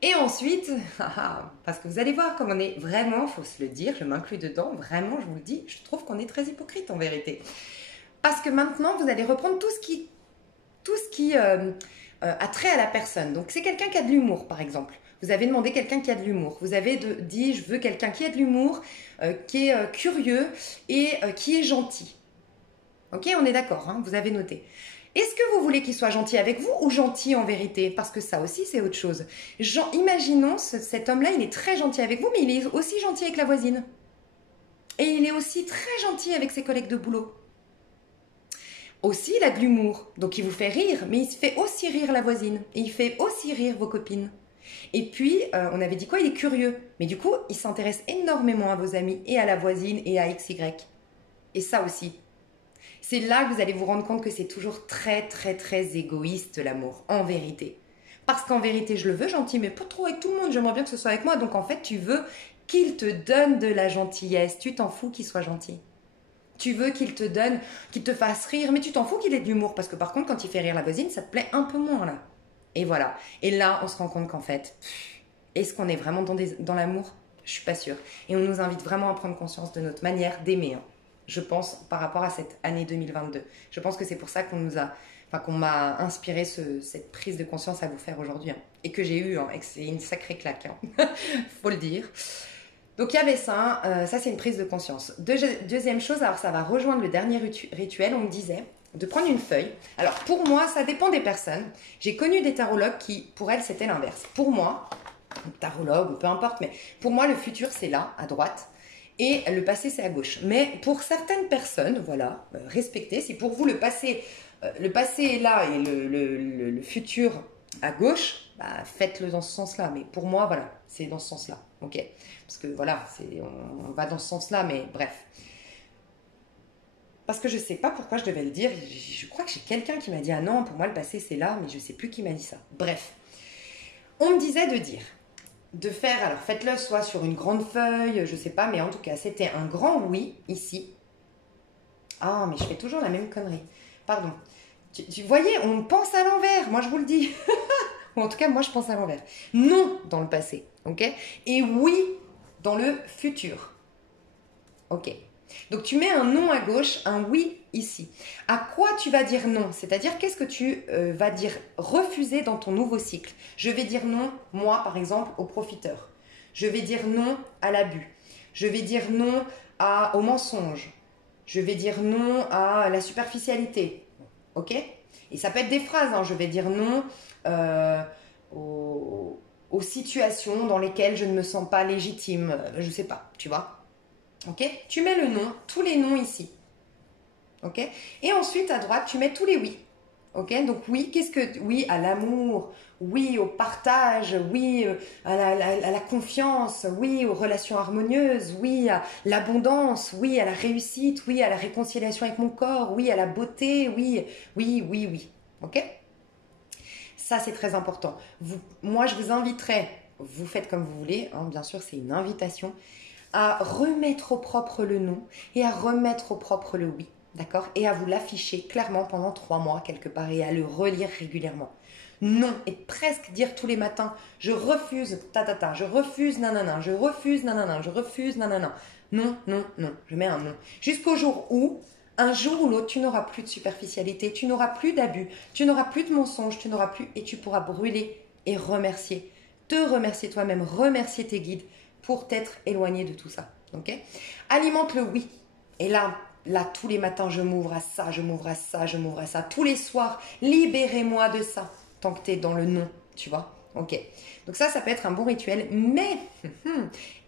Et ensuite, parce que vous allez voir comme on est vraiment, il faut se le dire, je m'inclus dedans, vraiment, je vous le dis, je trouve qu'on est très hypocrite en vérité. Parce que maintenant, vous allez reprendre tout ce qui a trait à la personne. Donc, c'est quelqu'un qui a de l'humour, par exemple. Vous avez demandé quelqu'un qui a de l'humour. Vous avez dit, je veux quelqu'un qui a de l'humour, qui est curieux et qui est gentil. Ok, on est d'accord, hein, vous avez noté. Est-ce que vous voulez qu'il soit gentil avec vous ou gentil en vérité? Parce que ça aussi, c'est autre chose. Imaginons, cet homme-là, il est très gentil avec vous, mais il est aussi gentil avec la voisine. Et il est aussi très gentil avec ses collègues de boulot. Aussi, il a de l'humour. Donc, il vous fait rire, mais il se fait aussi rire la voisine. Et il fait aussi rire vos copines. Et puis, on avait dit quoi? Il est curieux. Mais du coup, il s'intéresse énormément à vos amis et à la voisine et à XY. Et ça aussi. C'est là que vous allez vous rendre compte que c'est toujours très, très, très égoïste l'amour, en vérité. Parce qu'en vérité, je le veux gentil, mais pas trop avec tout le monde. J'aimerais bien que ce soit avec moi. Donc, en fait, tu veux qu'il te donne de la gentillesse. Tu t'en fous qu'il soit gentil. Tu veux qu'il te donne, qu'il te fasse rire, mais tu t'en fous qu'il ait de l'humour. Parce que par contre, quand il fait rire la voisine, ça te plaît un peu moins, là. Et voilà. Et là, on se rend compte qu'en fait, est-ce qu'on est vraiment dans l'amour? Je suis pas sûre. Et on nous invite vraiment à prendre conscience de notre manière d'aimer, hein, je pense, par rapport à cette année 2022. Je pense que c'est pour ça qu'on m'a inspiré cette prise de conscience à vous faire aujourd'hui. Hein, et que j'ai eu, hein, et que c'est une sacrée claque. Hein, faut le dire. Donc il y avait ça, ça c'est une prise de conscience. Deuxième chose, alors ça va rejoindre le dernier rituel, on me disait de prendre une feuille. Alors pour moi, ça dépend des personnes. J'ai connu des tarologues qui, pour elles, c'était l'inverse. Pour moi, tarologue ou peu importe, mais pour moi, le futur c'est là, à droite, et le passé c'est à gauche. Mais pour certaines personnes, voilà, respectez, si pour vous le passé est là et le futur à gauche, faites-le dans ce sens-là. Mais pour moi, voilà, c'est dans ce sens-là, ok? Parce que voilà, on va dans ce sens-là, mais bref. Parce que je ne sais pas pourquoi je devais le dire. Je crois que j'ai quelqu'un qui m'a dit « Ah non, pour moi le passé c'est là », mais je ne sais plus qui m'a dit ça. Bref, on me disait de faire, alors faites-le soit sur une grande feuille, je ne sais pas, mais en tout cas, c'était un grand oui, ici. Ah, mais je fais toujours la même connerie. Pardon. Tu voyez, on pense à l'envers, moi je vous le dis. Ou en tout cas, moi je pense à l'envers. Non dans le passé, ok? Et oui dans le futur. Ok. Donc tu mets un non à gauche, un oui ici. À quoi tu vas dire non? C'est-à-dire qu'est-ce que tu vas dire refuser dans ton nouveau cycle? Je vais dire non, moi par exemple, au profiteur. Je vais dire non à l'abus. Je vais dire non au mensonge. Je vais dire non à la superficialité. Ok? Et ça peut être des phrases, hein. Je vais dire non aux situations dans lesquelles je ne me sens pas légitime. Je ne sais pas, tu vois? Ok, tu mets le nom, tous les noms ici. Ok, et ensuite à droite, tu mets tous les oui. Ok, donc oui, oui à l'amour, oui au partage, oui à la confiance, oui aux relations harmonieuses, oui à l'abondance, oui à la réussite, oui à la réconciliation avec mon corps, oui à la beauté, oui. Ok, ça c'est très important. Moi, je vous inviterai, vous faites comme vous voulez, hein, bien sûr, c'est une invitation, à remettre au propre le non et à remettre au propre le oui, d'accord? Et à vous l'afficher clairement pendant 3 mois quelque part et à le relire régulièrement. Non, et presque dire tous les matins, je refuse, je refuse, nanana, je refuse, nanana, je refuse, nanana. Non, je mets un non. Jusqu'au jour où Un jour ou l'autre, tu n'auras plus de superficialité, tu n'auras plus d'abus, tu n'auras plus de mensonges, tu n'auras plus et tu pourras brûler et remercier. Te remercier toi-même, remercier tes guides pour t'être éloigné de tout ça. Ok? Alimente le oui. Et là, tous les matins, je m'ouvre à ça, je m'ouvre à ça, je m'ouvre à ça. Tous les soirs, libérez-moi de ça. Tant que tu es dans le non, tu vois? Ok. Donc ça peut être un bon rituel. Mais,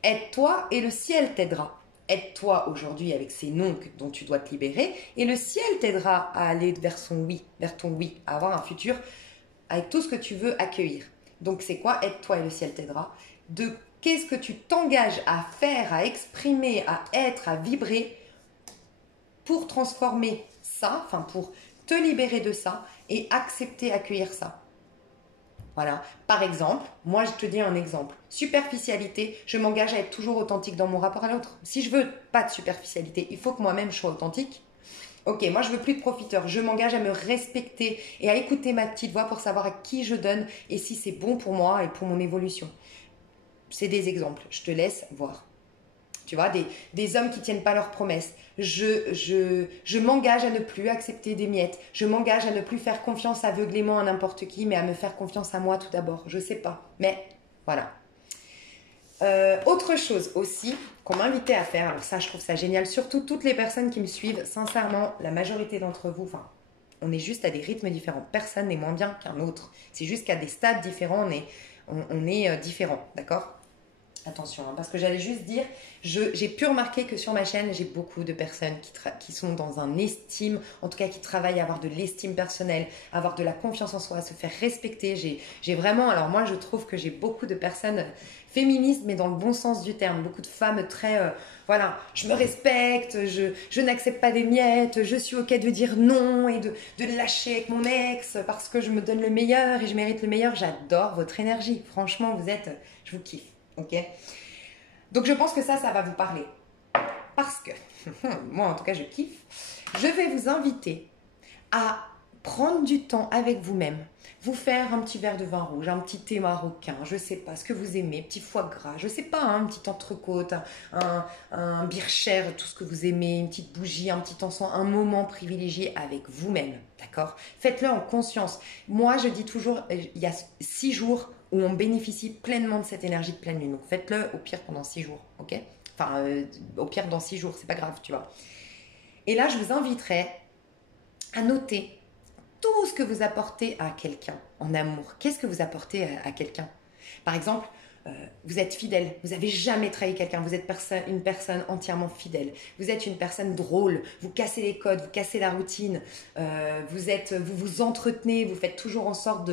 aide-toi et le ciel t'aidera. Aide-toi aujourd'hui avec ces noms dont tu dois te libérer et le ciel t'aidera à aller vers ton oui, à avoir un futur avec tout ce que tu veux accueillir. Donc c'est quoi? Aide-toi et le ciel t'aidera. De qu'est-ce que tu t'engages à faire, à exprimer, à être, à vibrer pour transformer ça, enfin pour te libérer de ça et accepter, accueillir ça. Voilà. Par exemple, moi je te dis un exemple. Superficialité, je m'engage à être toujours authentique dans mon rapport à l'autre. Si je veux pas de superficialité, il faut que moi-même je sois authentique. Ok, moi je veux plus de profiteurs. Je m'engage à me respecter et à écouter ma petite voix pour savoir à qui je donne et si c'est bon pour moi et pour mon évolution. C'est des exemples. Je te laisse voir. Tu vois, des hommes qui tiennent pas leurs promesses. Je m'engage à ne plus accepter des miettes. Je m'engage à ne plus faire confiance aveuglément à n'importe qui, mais à me faire confiance à moi tout d'abord. Je sais pas, mais voilà. Autre chose aussi qu'on m'invitait à faire, alors ça je trouve ça génial, surtout toutes les personnes qui me suivent, sincèrement, la majorité d'entre vous, enfin, on est juste à des rythmes différents. Personne n'est moins bien qu'un autre. C'est juste qu'à des stades différents, on est différents, d'accord ? Attention, hein, parce que j'allais juste dire, j'ai pu remarquer que sur ma chaîne, j'ai beaucoup de personnes qui sont dans un estime, en tout cas qui travaillent à avoir de l'estime personnelle, à avoir de la confiance en soi, à se faire respecter. J'ai vraiment, alors moi je trouve que j'ai beaucoup de personnes féministes, mais dans le bon sens du terme, beaucoup de femmes très, voilà, je me respecte, je n'accepte pas des miettes, je suis ok de dire non et de lâcher avec mon ex parce que je me donne le meilleur et je mérite le meilleur. J'adore votre énergie, franchement, je vous kiffe. Ok. Donc je pense que ça va vous parler. Parce que, moi en tout cas je kiffe, je vais vous inviter à prendre du temps avec vous-même, vous faire un petit verre de vin rouge, un petit thé marocain, je sais pas, ce que vous aimez, petit foie gras, je sais pas, hein, une petite entrecôte, un bircher, tout ce que vous aimez, une petite bougie, un petit encens, un moment privilégié avec vous-même, d'accord? Faites-le en conscience. Moi je dis toujours, il y a 6 jours où on bénéficie pleinement de cette énergie de pleine lune. Donc faites-le au pire pendant 6 jours, ok? Enfin, au pire dans 6 jours, c'est pas grave, tu vois. Et là, je vous inviterai à noter tout ce que vous apportez à quelqu'un en amour. Qu'est-ce que vous apportez à quelqu'un? Par exemple, vous êtes fidèle, vous n'avez jamais trahi quelqu'un, vous êtes une personne entièrement fidèle, vous êtes une personne drôle, vous cassez les codes, vous cassez la routine, vous vous entretenez, vous faites toujours en sorte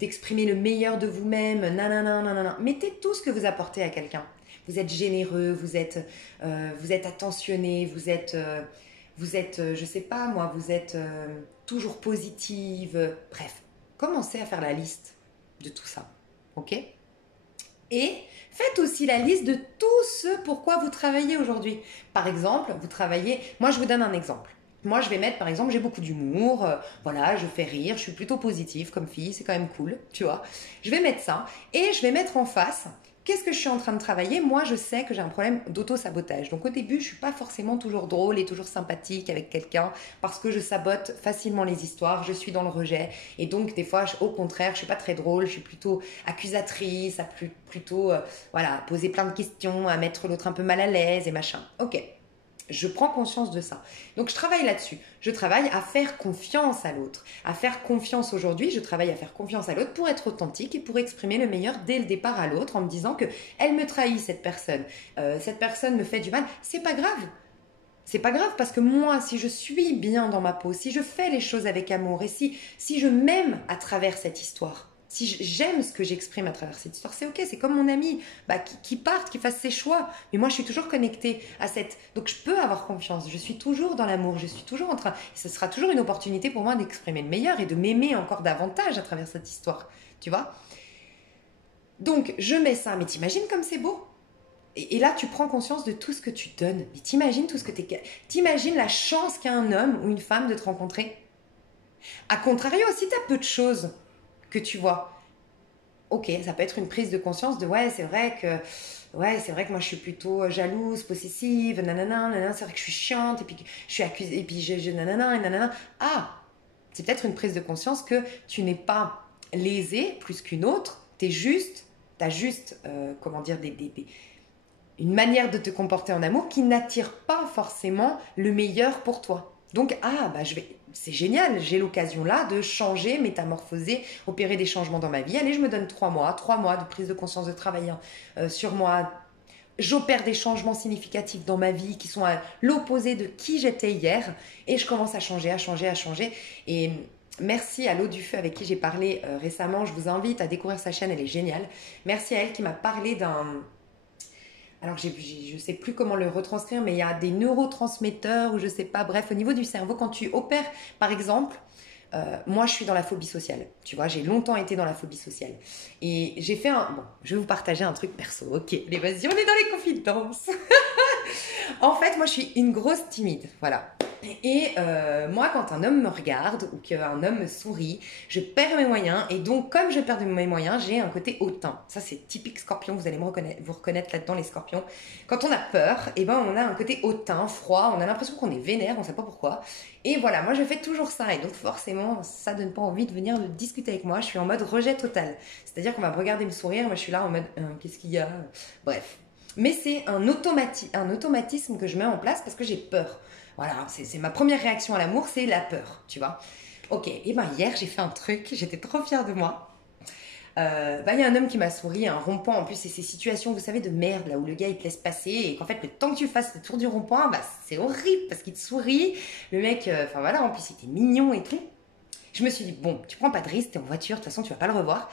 d'exprimer le meilleur de vous-même, nanana. Mettez tout ce que vous apportez à quelqu'un. Vous êtes généreux, vous êtes attentionné, vous êtes, je sais pas moi, vous êtes toujours positive. Bref, commencez à faire la liste de tout ça, ok ? Et faites aussi la liste de tout ce pourquoi vous travaillez aujourd'hui. Par exemple, vous travaillez... Moi, je vous donne un exemple. Moi, je vais mettre, par exemple, j'ai beaucoup d'humour, voilà, je fais rire, je suis plutôt positive comme fille, c'est quand même cool, tu vois. Je vais mettre ça et je vais mettre en face... Qu'est-ce que je suis en train de travailler? Moi, je sais que j'ai un problème d'auto-sabotage. Donc, au début, je ne suis pas forcément toujours drôle et toujours sympathique avec quelqu'un parce que je sabote facilement les histoires, je suis dans le rejet. Et donc, des fois, au contraire, je ne suis pas très drôle, je suis plutôt accusatrice, plutôt voilà, poser plein de questions, à mettre l'autre un peu mal à l'aise et machin. Ok. Je prends conscience de ça. Donc, je travaille là-dessus. Je travaille à faire confiance à l'autre. À faire confiance aujourd'hui, je travaille à faire confiance à l'autre pour être authentique et pour exprimer le meilleur dès le départ à l'autre en me disant que elle me trahit, cette personne me fait du mal. C'est pas grave. C'est pas grave parce que moi, si je suis bien dans ma peau, si je fais les choses avec amour et si je m'aime à travers cette histoire, si j'aime ce que j'exprime à travers cette histoire, c'est ok, c'est comme mon ami qui parte, qui fasse ses choix. Mais moi, je suis toujours connectée à cette... Donc, je peux avoir confiance. Je suis toujours dans l'amour. Je suis toujours en train... Ce sera toujours une opportunité pour moi d'exprimer le meilleur et de m'aimer encore davantage à travers cette histoire. Tu vois? Donc, je mets ça. Mais t'imagines comme c'est beau? Et là, tu prends conscience de tout ce que tu donnes. Mais t'imagines tout ce que t'imagines la chance qu'a un homme ou une femme de te rencontrer? A contrario, si tu as peu de choses... que tu vois. ok, ça peut être une prise de conscience de ouais, c'est vrai que moi je suis plutôt jalouse, possessive, nanana, nanana, c'est vrai que je suis chiante, et puis que je suis accusée, et puis nanana, et nanana. Ah, c'est peut-être une prise de conscience que tu n'es pas lésée plus qu'une autre, t'as juste, comment dire, une manière de te comporter en amour qui n'attire pas forcément le meilleur pour toi. Donc, c'est génial, j'ai l'occasion là de changer, métamorphoser, opérer des changements dans ma vie. Allez, je me donne 3 mois de prise de conscience, de travail sur moi. J'opère des changements significatifs dans ma vie qui sont à l'opposé de qui j'étais hier et je commence à changer, à changer, à changer. Et merci à l'eau du feu avec qui j'ai parlé récemment. Je vous invite à découvrir sa chaîne, elle est géniale. Merci à elle qui m'a parlé d'un... Alors, je ne sais plus comment le retranscrire, mais il y a des neurotransmetteurs ou je ne sais pas. Bref, au niveau du cerveau, quand tu opères, par exemple, moi, je suis dans la phobie sociale. Tu vois, j'ai longtemps été dans la phobie sociale. Et j'ai fait un... Bon, je vais vous partager un truc perso. Ok, allez, vas-y, on est dans les confidences. En fait, moi, je suis une grosse timide. Voilà. Et moi, quand un homme me regarde ou qu'un homme me sourit, je perds mes moyens. Et donc, comme je perds mes moyens, j'ai un côté hautain. Ça, c'est typique scorpion. Vous allez vous reconnaître là-dedans, les scorpions. Quand on a peur, eh ben, on a un côté hautain, froid. On a l'impression qu'on est vénère, on ne sait pas pourquoi. Et voilà, moi, je fais toujours ça. Et donc, forcément, ça donne pas envie de venir discuter avec moi. Je suis en mode rejet total. C'est-à-dire qu'on va me regarder me sourire. Moi, je suis là en mode, qu'est-ce qu'il y a? Bref. Mais c'est un automatisme que je mets en place parce que j'ai peur. Voilà, c'est ma première réaction à l'amour, c'est la peur, tu vois. Ok, et ben hier j'ai fait un truc, j'étais trop fière de moi. Il y a un homme qui m'a souri, un rond-point, en plus c'est ces situations, vous savez, de merde, là où le gars il te laisse passer et qu'en fait le temps que tu fasses le tour du rond-point, bah c'est horrible parce qu'il te sourit. Le mec, enfin voilà, en plus il était mignon et tout. Je me suis dit, bon, tu prends pas de risque, t'es en voiture, de toute façon tu vas pas le revoir.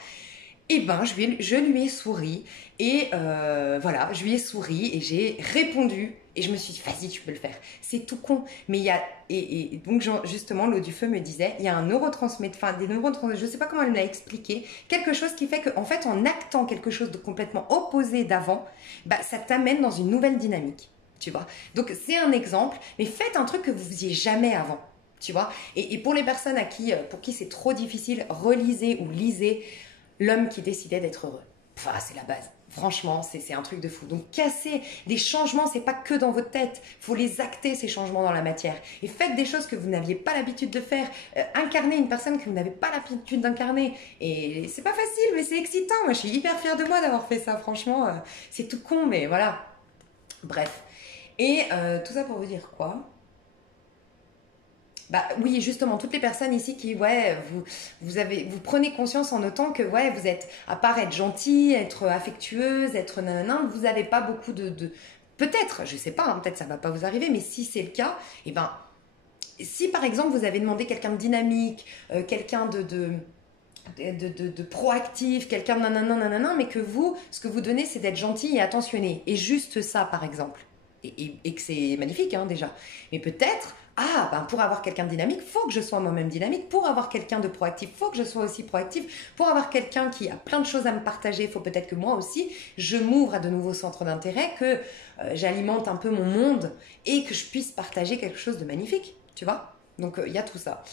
Eh ben, je lui ai souri et voilà, je lui ai souri et j'ai répondu et je me suis dit, vas-y, tu peux le faire. C'est tout con, mais il y a et donc justement, l'eau du feu me disait, il y a un neurotransmetteur, enfin des neurotransmetteurs, je sais pas comment elle me l'a expliqué, quelque chose qui fait que en fait, en actant quelque chose de complètement opposé d'avant, bah ça t'amène dans une nouvelle dynamique, tu vois. Donc c'est un exemple, mais faites un truc que vous faisiez jamais avant. Tu vois, et pour les personnes pour qui c'est trop difficile, relisez ou lisez L'homme qui décidait d'être heureux. Enfin, c'est la base. Franchement, c'est un truc de fou. Donc, casser des changements, c'est pas que dans votre tête. Il faut les acter, ces changements dans la matière. Et faites des choses que vous n'aviez pas l'habitude de faire. Incarner une personne que vous n'avez pas l'habitude d'incarner. Et c'est pas facile, mais c'est excitant. Moi, je suis hyper fière de moi d'avoir fait ça. Franchement, c'est tout con, mais voilà. Bref. Et tout ça pour vous dire quoi ? Bah oui, justement, toutes les personnes ici qui, ouais, vous prenez conscience en notant que, ouais, vous êtes, à part être gentil, être affectueuse, être nanana, vous n'avez pas beaucoup peut-être, je sais pas, hein, peut-être ça va pas vous arriver, mais si c'est le cas, eh ben, si par exemple vous avez demandé quelqu'un de dynamique, quelqu'un de proactif, quelqu'un de nanana, nanana, mais que ce que vous donnez, c'est d'être gentil et attentionné, et juste ça, par exemple, et que c'est magnifique, hein, déjà, mais peut-être pour avoir quelqu'un de dynamique, faut que je sois moi-même dynamique. Pour avoir quelqu'un de proactif, faut que je sois aussi proactif. Pour avoir quelqu'un qui a plein de choses à me partager, faut peut-être que moi aussi, je m'ouvre à de nouveaux centres d'intérêt, que j'alimente un peu mon monde et que je puisse partager quelque chose de magnifique, tu vois. Donc, il y a tout ça.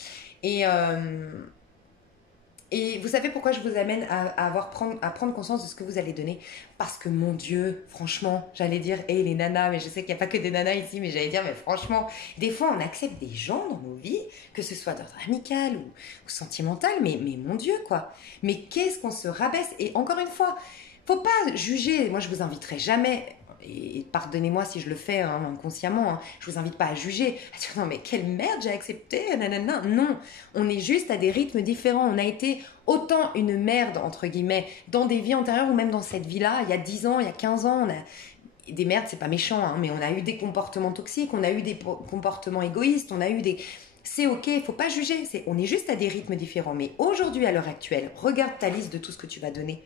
Et vous savez pourquoi je vous amène à prendre conscience de ce que vous allez donner? Parce que mon Dieu, franchement, j'allais dire, hey, les nanas, mais je sais qu'il n'y a pas que des nanas ici, mais j'allais dire, mais franchement, des fois on accepte des gens dans nos vies, que ce soit d'ordre amical ou sentimental, mais mon Dieu, quoi. Mais qu'est-ce qu'on se rabaisse? Et encore une fois, faut pas juger. Moi, je vous inviterai jamais, et pardonnez-moi si je le fais inconsciemment, hein, je vous invite pas à juger, à dire non mais quelle merde j'ai accepté, nanana. Non, on est juste à des rythmes différents, on a été autant une merde entre guillemets dans des vies antérieures ou même dans cette vie-là, il y a 10 ans, il y a 15 ans, on a des merdes, c'est pas méchant, hein, mais on a eu des comportements toxiques, on a eu des comportements égoïstes, on a eu des... C'est ok, il faut pas juger, on est juste à des rythmes différents, mais aujourd'hui à l'heure actuelle, regarde ta liste de tout ce que tu vas donner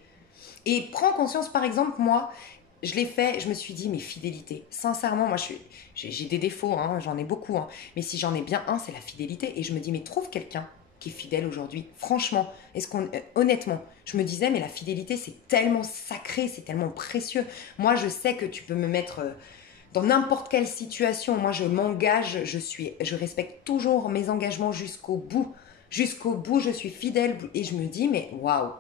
et prends conscience, par exemple, moi, je l'ai fait, je me suis dit, mais fidélité. Sincèrement, moi, j'ai des défauts, hein, j'en ai beaucoup. Hein, mais si j'en ai bien un, c'est la fidélité. Et je me dis, mais trouve quelqu'un qui est fidèle aujourd'hui. Franchement, honnêtement, je me disais, mais la fidélité, c'est tellement sacré, c'est tellement précieux. Moi, je sais que tu peux me mettre dans n'importe quelle situation. Moi, je m'engage, je respecte toujours mes engagements jusqu'au bout. Jusqu'au bout, je suis fidèle. Et je me dis, mais waouh!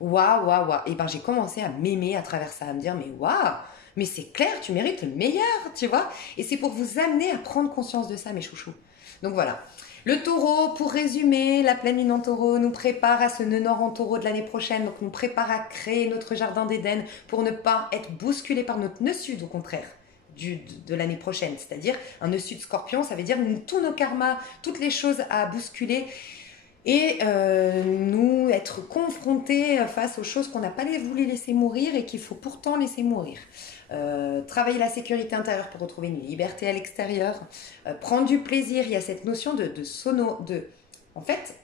Waouh, waouh, waouh. Et ben j'ai commencé à m'aimer à travers ça, à me dire mais waouh, mais c'est clair, tu mérites le meilleur, tu vois. Et c'est pour vous amener à prendre conscience de ça, mes chouchous. Donc voilà. Le taureau, pour résumer, la pleine lune en taureau nous prépare à ce nœud nord en taureau de l'année prochaine, donc nous prépare à créer notre jardin d'Éden pour ne pas être bousculé par notre nœud sud, au contraire. De l'année prochaine, c'est-à-dire un nœud sud scorpion, ça veut dire tous nos karmas, toutes les choses à bousculer et nous être confrontés face aux choses qu'on n'a pas voulu laisser mourir et qu'il faut pourtant laisser mourir. Travailler la sécurité intérieure pour retrouver une liberté à l'extérieur, prendre du plaisir, il y a cette notion en fait,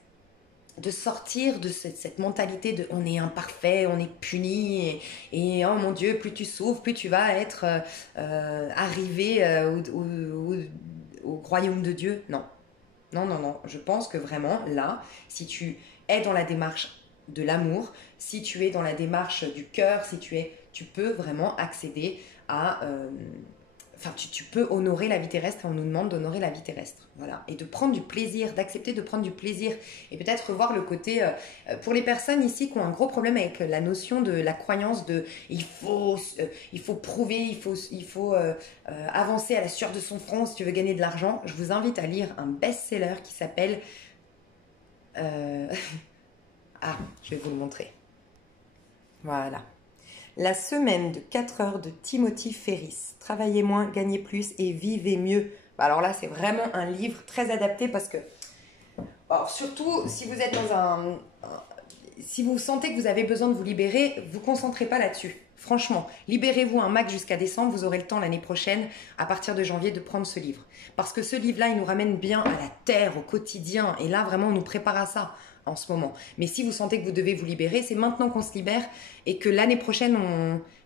de sortir de cette mentalité de on est imparfait, on est puni et oh mon Dieu, plus tu souffres, plus tu vas être arrivé au royaume de Dieu. Non, non, non, non. Je pense que vraiment, là, si tu es dans la démarche de l'amour, si tu es dans la démarche du cœur, tu peux vraiment accéder à... Enfin, tu peux honorer la vie terrestre et on nous demande d'honorer la vie terrestre. Voilà. Et de prendre du plaisir, d'accepter de prendre du plaisir. Et peut-être revoir le côté... pour les personnes ici qui ont un gros problème avec la notion de la croyance de il faut prouver, il faut avancer à la sueur de son front si tu veux gagner de l'argent. Je vous invite à lire un best-seller qui s'appelle... Ah, je vais vous le montrer. Voilà. La semaine de 4 heures de Timothy Ferriss. Travaillez moins, gagnez plus et vivez mieux. Alors là, c'est vraiment un livre très adapté parce que... Alors surtout, si vous êtes dans si vous sentez que vous avez besoin de vous libérer, vous ne concentrez pas là-dessus. Franchement, libérez-vous un max jusqu'à décembre, vous aurez le temps l'année prochaine, à partir de janvier, de prendre ce livre. Parce que ce livre-là, il nous ramène bien à la terre, au quotidien. Et là, vraiment, on nous prépare à ça en ce moment. Mais si vous sentez que vous devez vous libérer, c'est maintenant qu'on se libère et que l'année prochaine,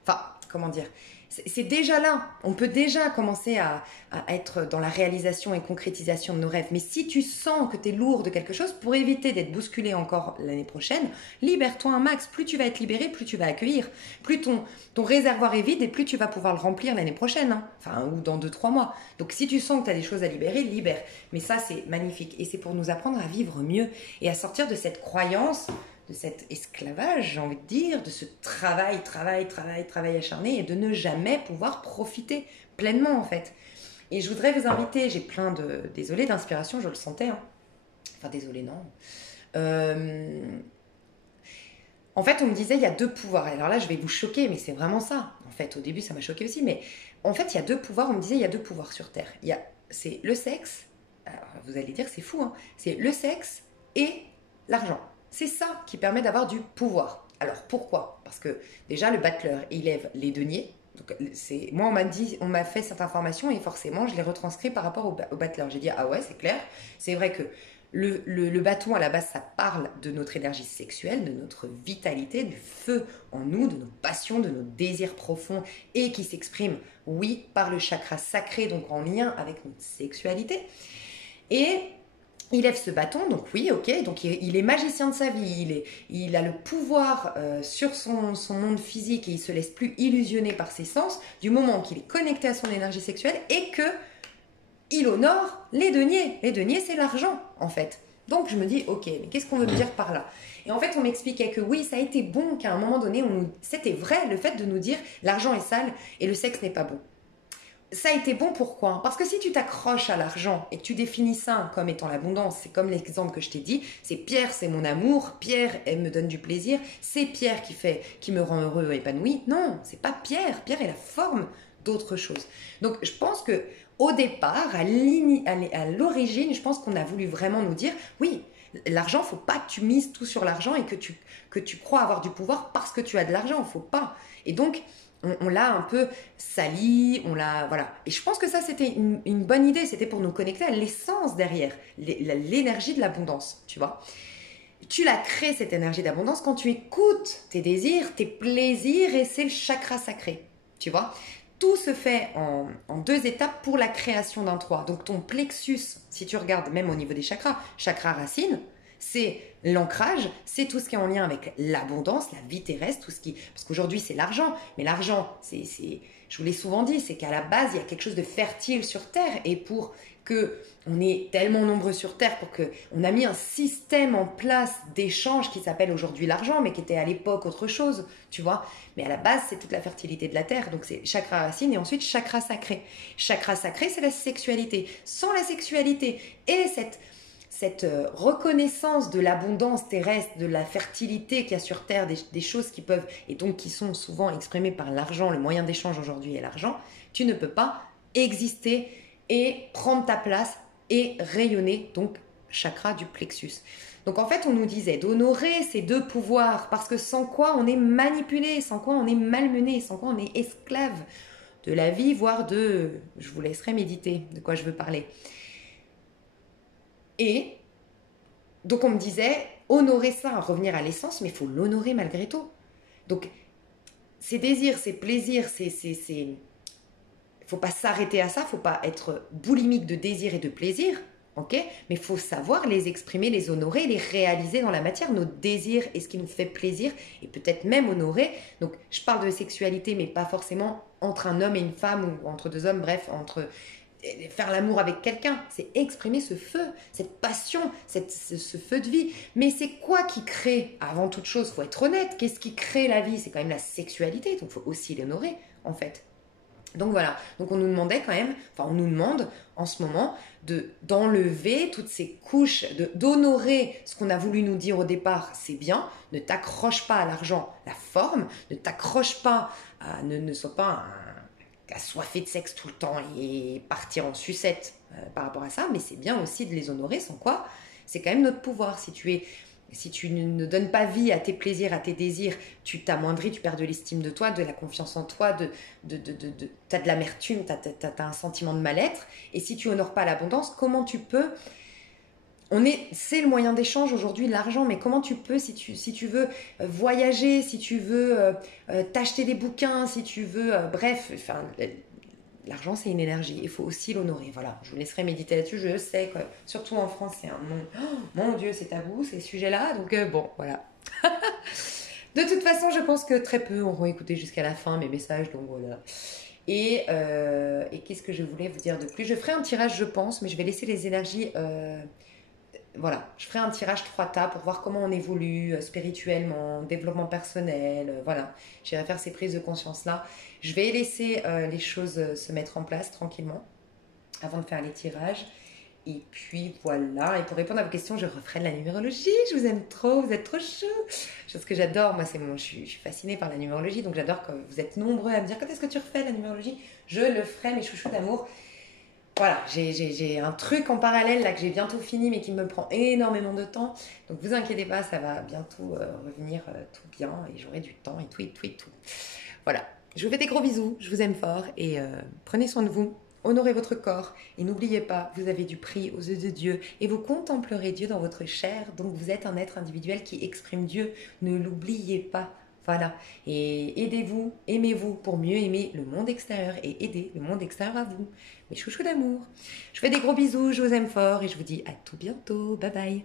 Enfin, comment dire, c'est déjà là. On peut déjà commencer à être dans la réalisation et concrétisation de nos rêves. Mais si tu sens que tu es lourd de quelque chose, pour éviter d'être bousculé encore l'année prochaine, libère-toi un max. Plus tu vas être libéré, plus tu vas accueillir. Plus ton réservoir est vide et plus tu vas pouvoir le remplir l'année prochaine. Hein. Enfin, ou dans 2-3 mois. Donc si tu sens que tu as des choses à libérer, libère. Mais ça, c'est magnifique. Et c'est pour nous apprendre à vivre mieux et à sortir de cette croyance, de cet esclavage, j'ai envie de dire, de ce travail acharné et de ne jamais pouvoir profiter pleinement en fait. Et je voudrais vous inviter, j'ai plein de... Désolée d'inspiration, je le sentais. Hein. Enfin, désolée, non. En fait, on me disait, il y a 2 pouvoirs. Alors là, je vais vous choquer, mais c'est vraiment ça. En fait, au début, ça m'a choqué aussi. Mais en fait, il y a 2 pouvoirs. On me disait, il y a 2 pouvoirs sur Terre. C'est le sexe. Alors, vous allez dire, c'est fou. Hein. C'est le sexe et l'argent. C'est ça qui permet d'avoir du pouvoir. Alors, pourquoi? Parce que déjà, le battleur, il lève les deniers. Donc, moi, on m'a fait cette information et forcément, je l'ai retranscrit par rapport au battleur. J'ai dit, ah ouais, c'est clair. C'est vrai que le bâton, à la base, ça parle de notre énergie sexuelle, de notre vitalité, du feu en nous, de nos passions, de nos désirs profonds et qui s'expriment, oui, par le chakra sacré, donc en lien avec notre sexualité. Et il lève ce bâton, donc oui, ok, donc il est magicien de sa vie, il a le pouvoir sur son monde physique et il ne se laisse plus illusionner par ses sens du moment qu'il est connecté à son énergie sexuelle et que il honore les deniers. Les deniers, c'est l'argent, en fait. Donc je me dis, ok, mais qu'est-ce qu'on veut me dire par là? Et en fait, on m'expliquait que oui, ça a été bon qu'à un moment donné, c'était vrai le fait de nous dire l'argent est sale et le sexe n'est pas bon. Ça a été bon, pourquoi? Parce que si tu t'accroches à l'argent et que tu définis ça comme étant l'abondance, c'est comme l'exemple que je t'ai dit, c'est Pierre, c'est mon amour, Pierre, elle me donne du plaisir, c'est Pierre qui me rend heureux et épanoui. Non, c'est pas Pierre. Pierre est la forme d'autre chose. Donc, je pense que au départ, à l'origine, je pense qu'on a voulu vraiment nous dire, oui, l'argent, faut pas que tu mises tout sur l'argent et que tu crois avoir du pouvoir parce que tu as de l'argent, faut pas. Et donc, on l'a un peu sali, voilà. Et je pense que ça, c'était une bonne idée. C'était pour nous connecter à l'essence derrière, l'énergie de l'abondance, tu vois. Tu la crées, cette énergie d'abondance, quand tu écoutes tes désirs, tes plaisirs, et c'est le chakra sacré, tu vois. Tout se fait en 2 étapes pour la création d'un toit. Donc ton plexus, si tu regardes même au niveau des chakras, chakra racine, c'est l'ancrage, c'est tout ce qui est en lien avec l'abondance, la vie terrestre, tout ce qui... Parce qu'aujourd'hui, c'est l'argent. Mais l'argent, je vous l'ai souvent dit, c'est qu'à la base, il y a quelque chose de fertile sur Terre. Et pour que on est tellement nombreux sur Terre, pour que on a mis un système en place d'échange qui s'appelle aujourd'hui l'argent, mais qui était à l'époque autre chose, tu vois. Mais à la base, c'est toute la fertilité de la Terre. Donc c'est chakra racine et ensuite chakra sacré. Chakra sacré, c'est la sexualité. Sans la sexualité et cette reconnaissance de l'abondance terrestre, de la fertilité qu'il y a sur Terre, des choses qui peuvent, et donc qui sont souvent exprimées par l'argent, le moyen d'échange aujourd'hui est l'argent, tu ne peux pas exister et prendre ta place et rayonner, donc chakra du plexus. Donc en fait, on nous disait d'honorer ces deux pouvoirs, parce que sans quoi on est manipulé, sans quoi on est malmené, sans quoi on est esclave de la vie, voire de... Je vous laisserai méditer de quoi je veux parler. Et donc on me disait, honorer ça, revenir à l'essence, mais il faut l'honorer malgré tout. Donc ces désirs, ces plaisirs, il ne faut pas s'arrêter à ça, il ne faut pas être boulimique de désir et de plaisir, ok? Mais il faut savoir les exprimer, les honorer, les réaliser dans la matière, nos désirs et ce qui nous fait plaisir, et peut-être même honorer. Donc je parle de sexualité, mais pas forcément entre un homme et une femme, ou entre deux hommes, bref, faire l'amour avec quelqu'un, c'est exprimer ce feu, cette passion, ce feu de vie. Mais c'est quoi qui crée, avant toute chose, il faut être honnête, qu'est-ce qui crée la vie? C'est quand même la sexualité, donc il faut aussi l'honorer, en fait. Donc voilà, donc on nous demandait quand même, enfin on nous demande en ce moment d'enlever toutes ces couches, d'honorer ce qu'on a voulu nous dire au départ, c'est bien, ne t'accroche pas à l'argent, la forme, ne t'accroche pas, ne sois pas assoiffé de sexe tout le temps et partir en sucette par rapport à ça, mais c'est bien aussi de les honorer, sans quoi c'est quand même notre pouvoir. Si tu ne donnes pas vie à tes plaisirs, à tes désirs, tu t'amoindris, tu perds de l'estime de toi, de la confiance en toi, t'as de l'amertume, t'as un sentiment de mal-être. Et si tu honores pas l'abondance, comment tu peux... C'est le moyen d'échange aujourd'hui, l'argent, mais comment tu peux, si tu veux voyager, si tu veux t'acheter des bouquins, si tu veux... bref, enfin... L'argent, c'est une énergie. Il faut aussi l'honorer. Voilà, je vous laisserai méditer là-dessus. Je sais que, surtout en France, c'est un monde... Oh, mon Dieu, c'est tabou, ces sujets-là. Donc, bon, voilà. De toute façon, je pense que très peu auront écouté jusqu'à la fin mes messages. Donc, voilà. Et qu'est-ce que je voulais vous dire de plus? Je ferai un tirage, je pense, mais je vais laisser les énergies... voilà, je ferai un tirage 3 tas pour voir comment on évolue spirituellement, développement personnel, voilà. J'irai faire ces prises de conscience-là. Je vais laisser les choses se mettre en place tranquillement avant de faire les tirages. Et puis voilà, et pour répondre à vos questions, je referai de la numérologie. Je vous aime trop, vous êtes trop chou. Chose que j'adore, moi je suis fascinée par la numérologie, donc j'adore que vous êtes nombreux à me dire quand est-ce que tu refais la numérologie. Je le ferai, mes chouchous d'amour. Voilà, j'ai un truc en parallèle là que j'ai bientôt fini mais qui me prend énormément de temps. Donc vous inquiétez pas, ça va bientôt revenir tout bien et j'aurai du temps et tout et tout et tout. Voilà, je vous fais des gros bisous, je vous aime fort et prenez soin de vous, honorez votre corps et n'oubliez pas, vous avez du prix aux yeux de Dieu et vous contemplerez Dieu dans votre chair. Donc vous êtes un être individuel qui exprime Dieu, ne l'oubliez pas. Voilà, et aidez-vous, aimez-vous pour mieux aimer le monde extérieur et aider le monde extérieur à vous. Mes chouchous d'amour. Je vous fais des gros bisous, je vous aime fort et je vous dis à tout bientôt. Bye bye.